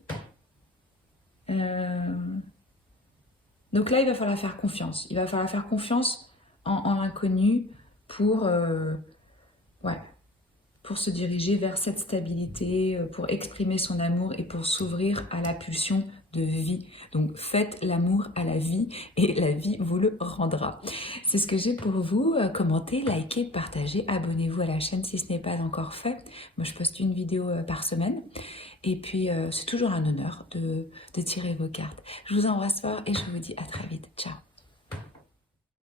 Donc là, il va falloir faire confiance. Il va falloir faire confiance en l'inconnu pour se diriger vers cette stabilité, pour exprimer son amour et pour s'ouvrir à la pulsion de vie. Donc faites l'amour à la vie et la vie vous le rendra. C'est ce que j'ai pour vous. Commentez, likez, partagez, abonnez-vous à la chaîne si ce n'est pas encore fait. Moi je poste une vidéo par semaine. Et puis c'est toujours un honneur de tirer vos cartes. Je vous embrasse fort et je vous dis à très vite. Ciao.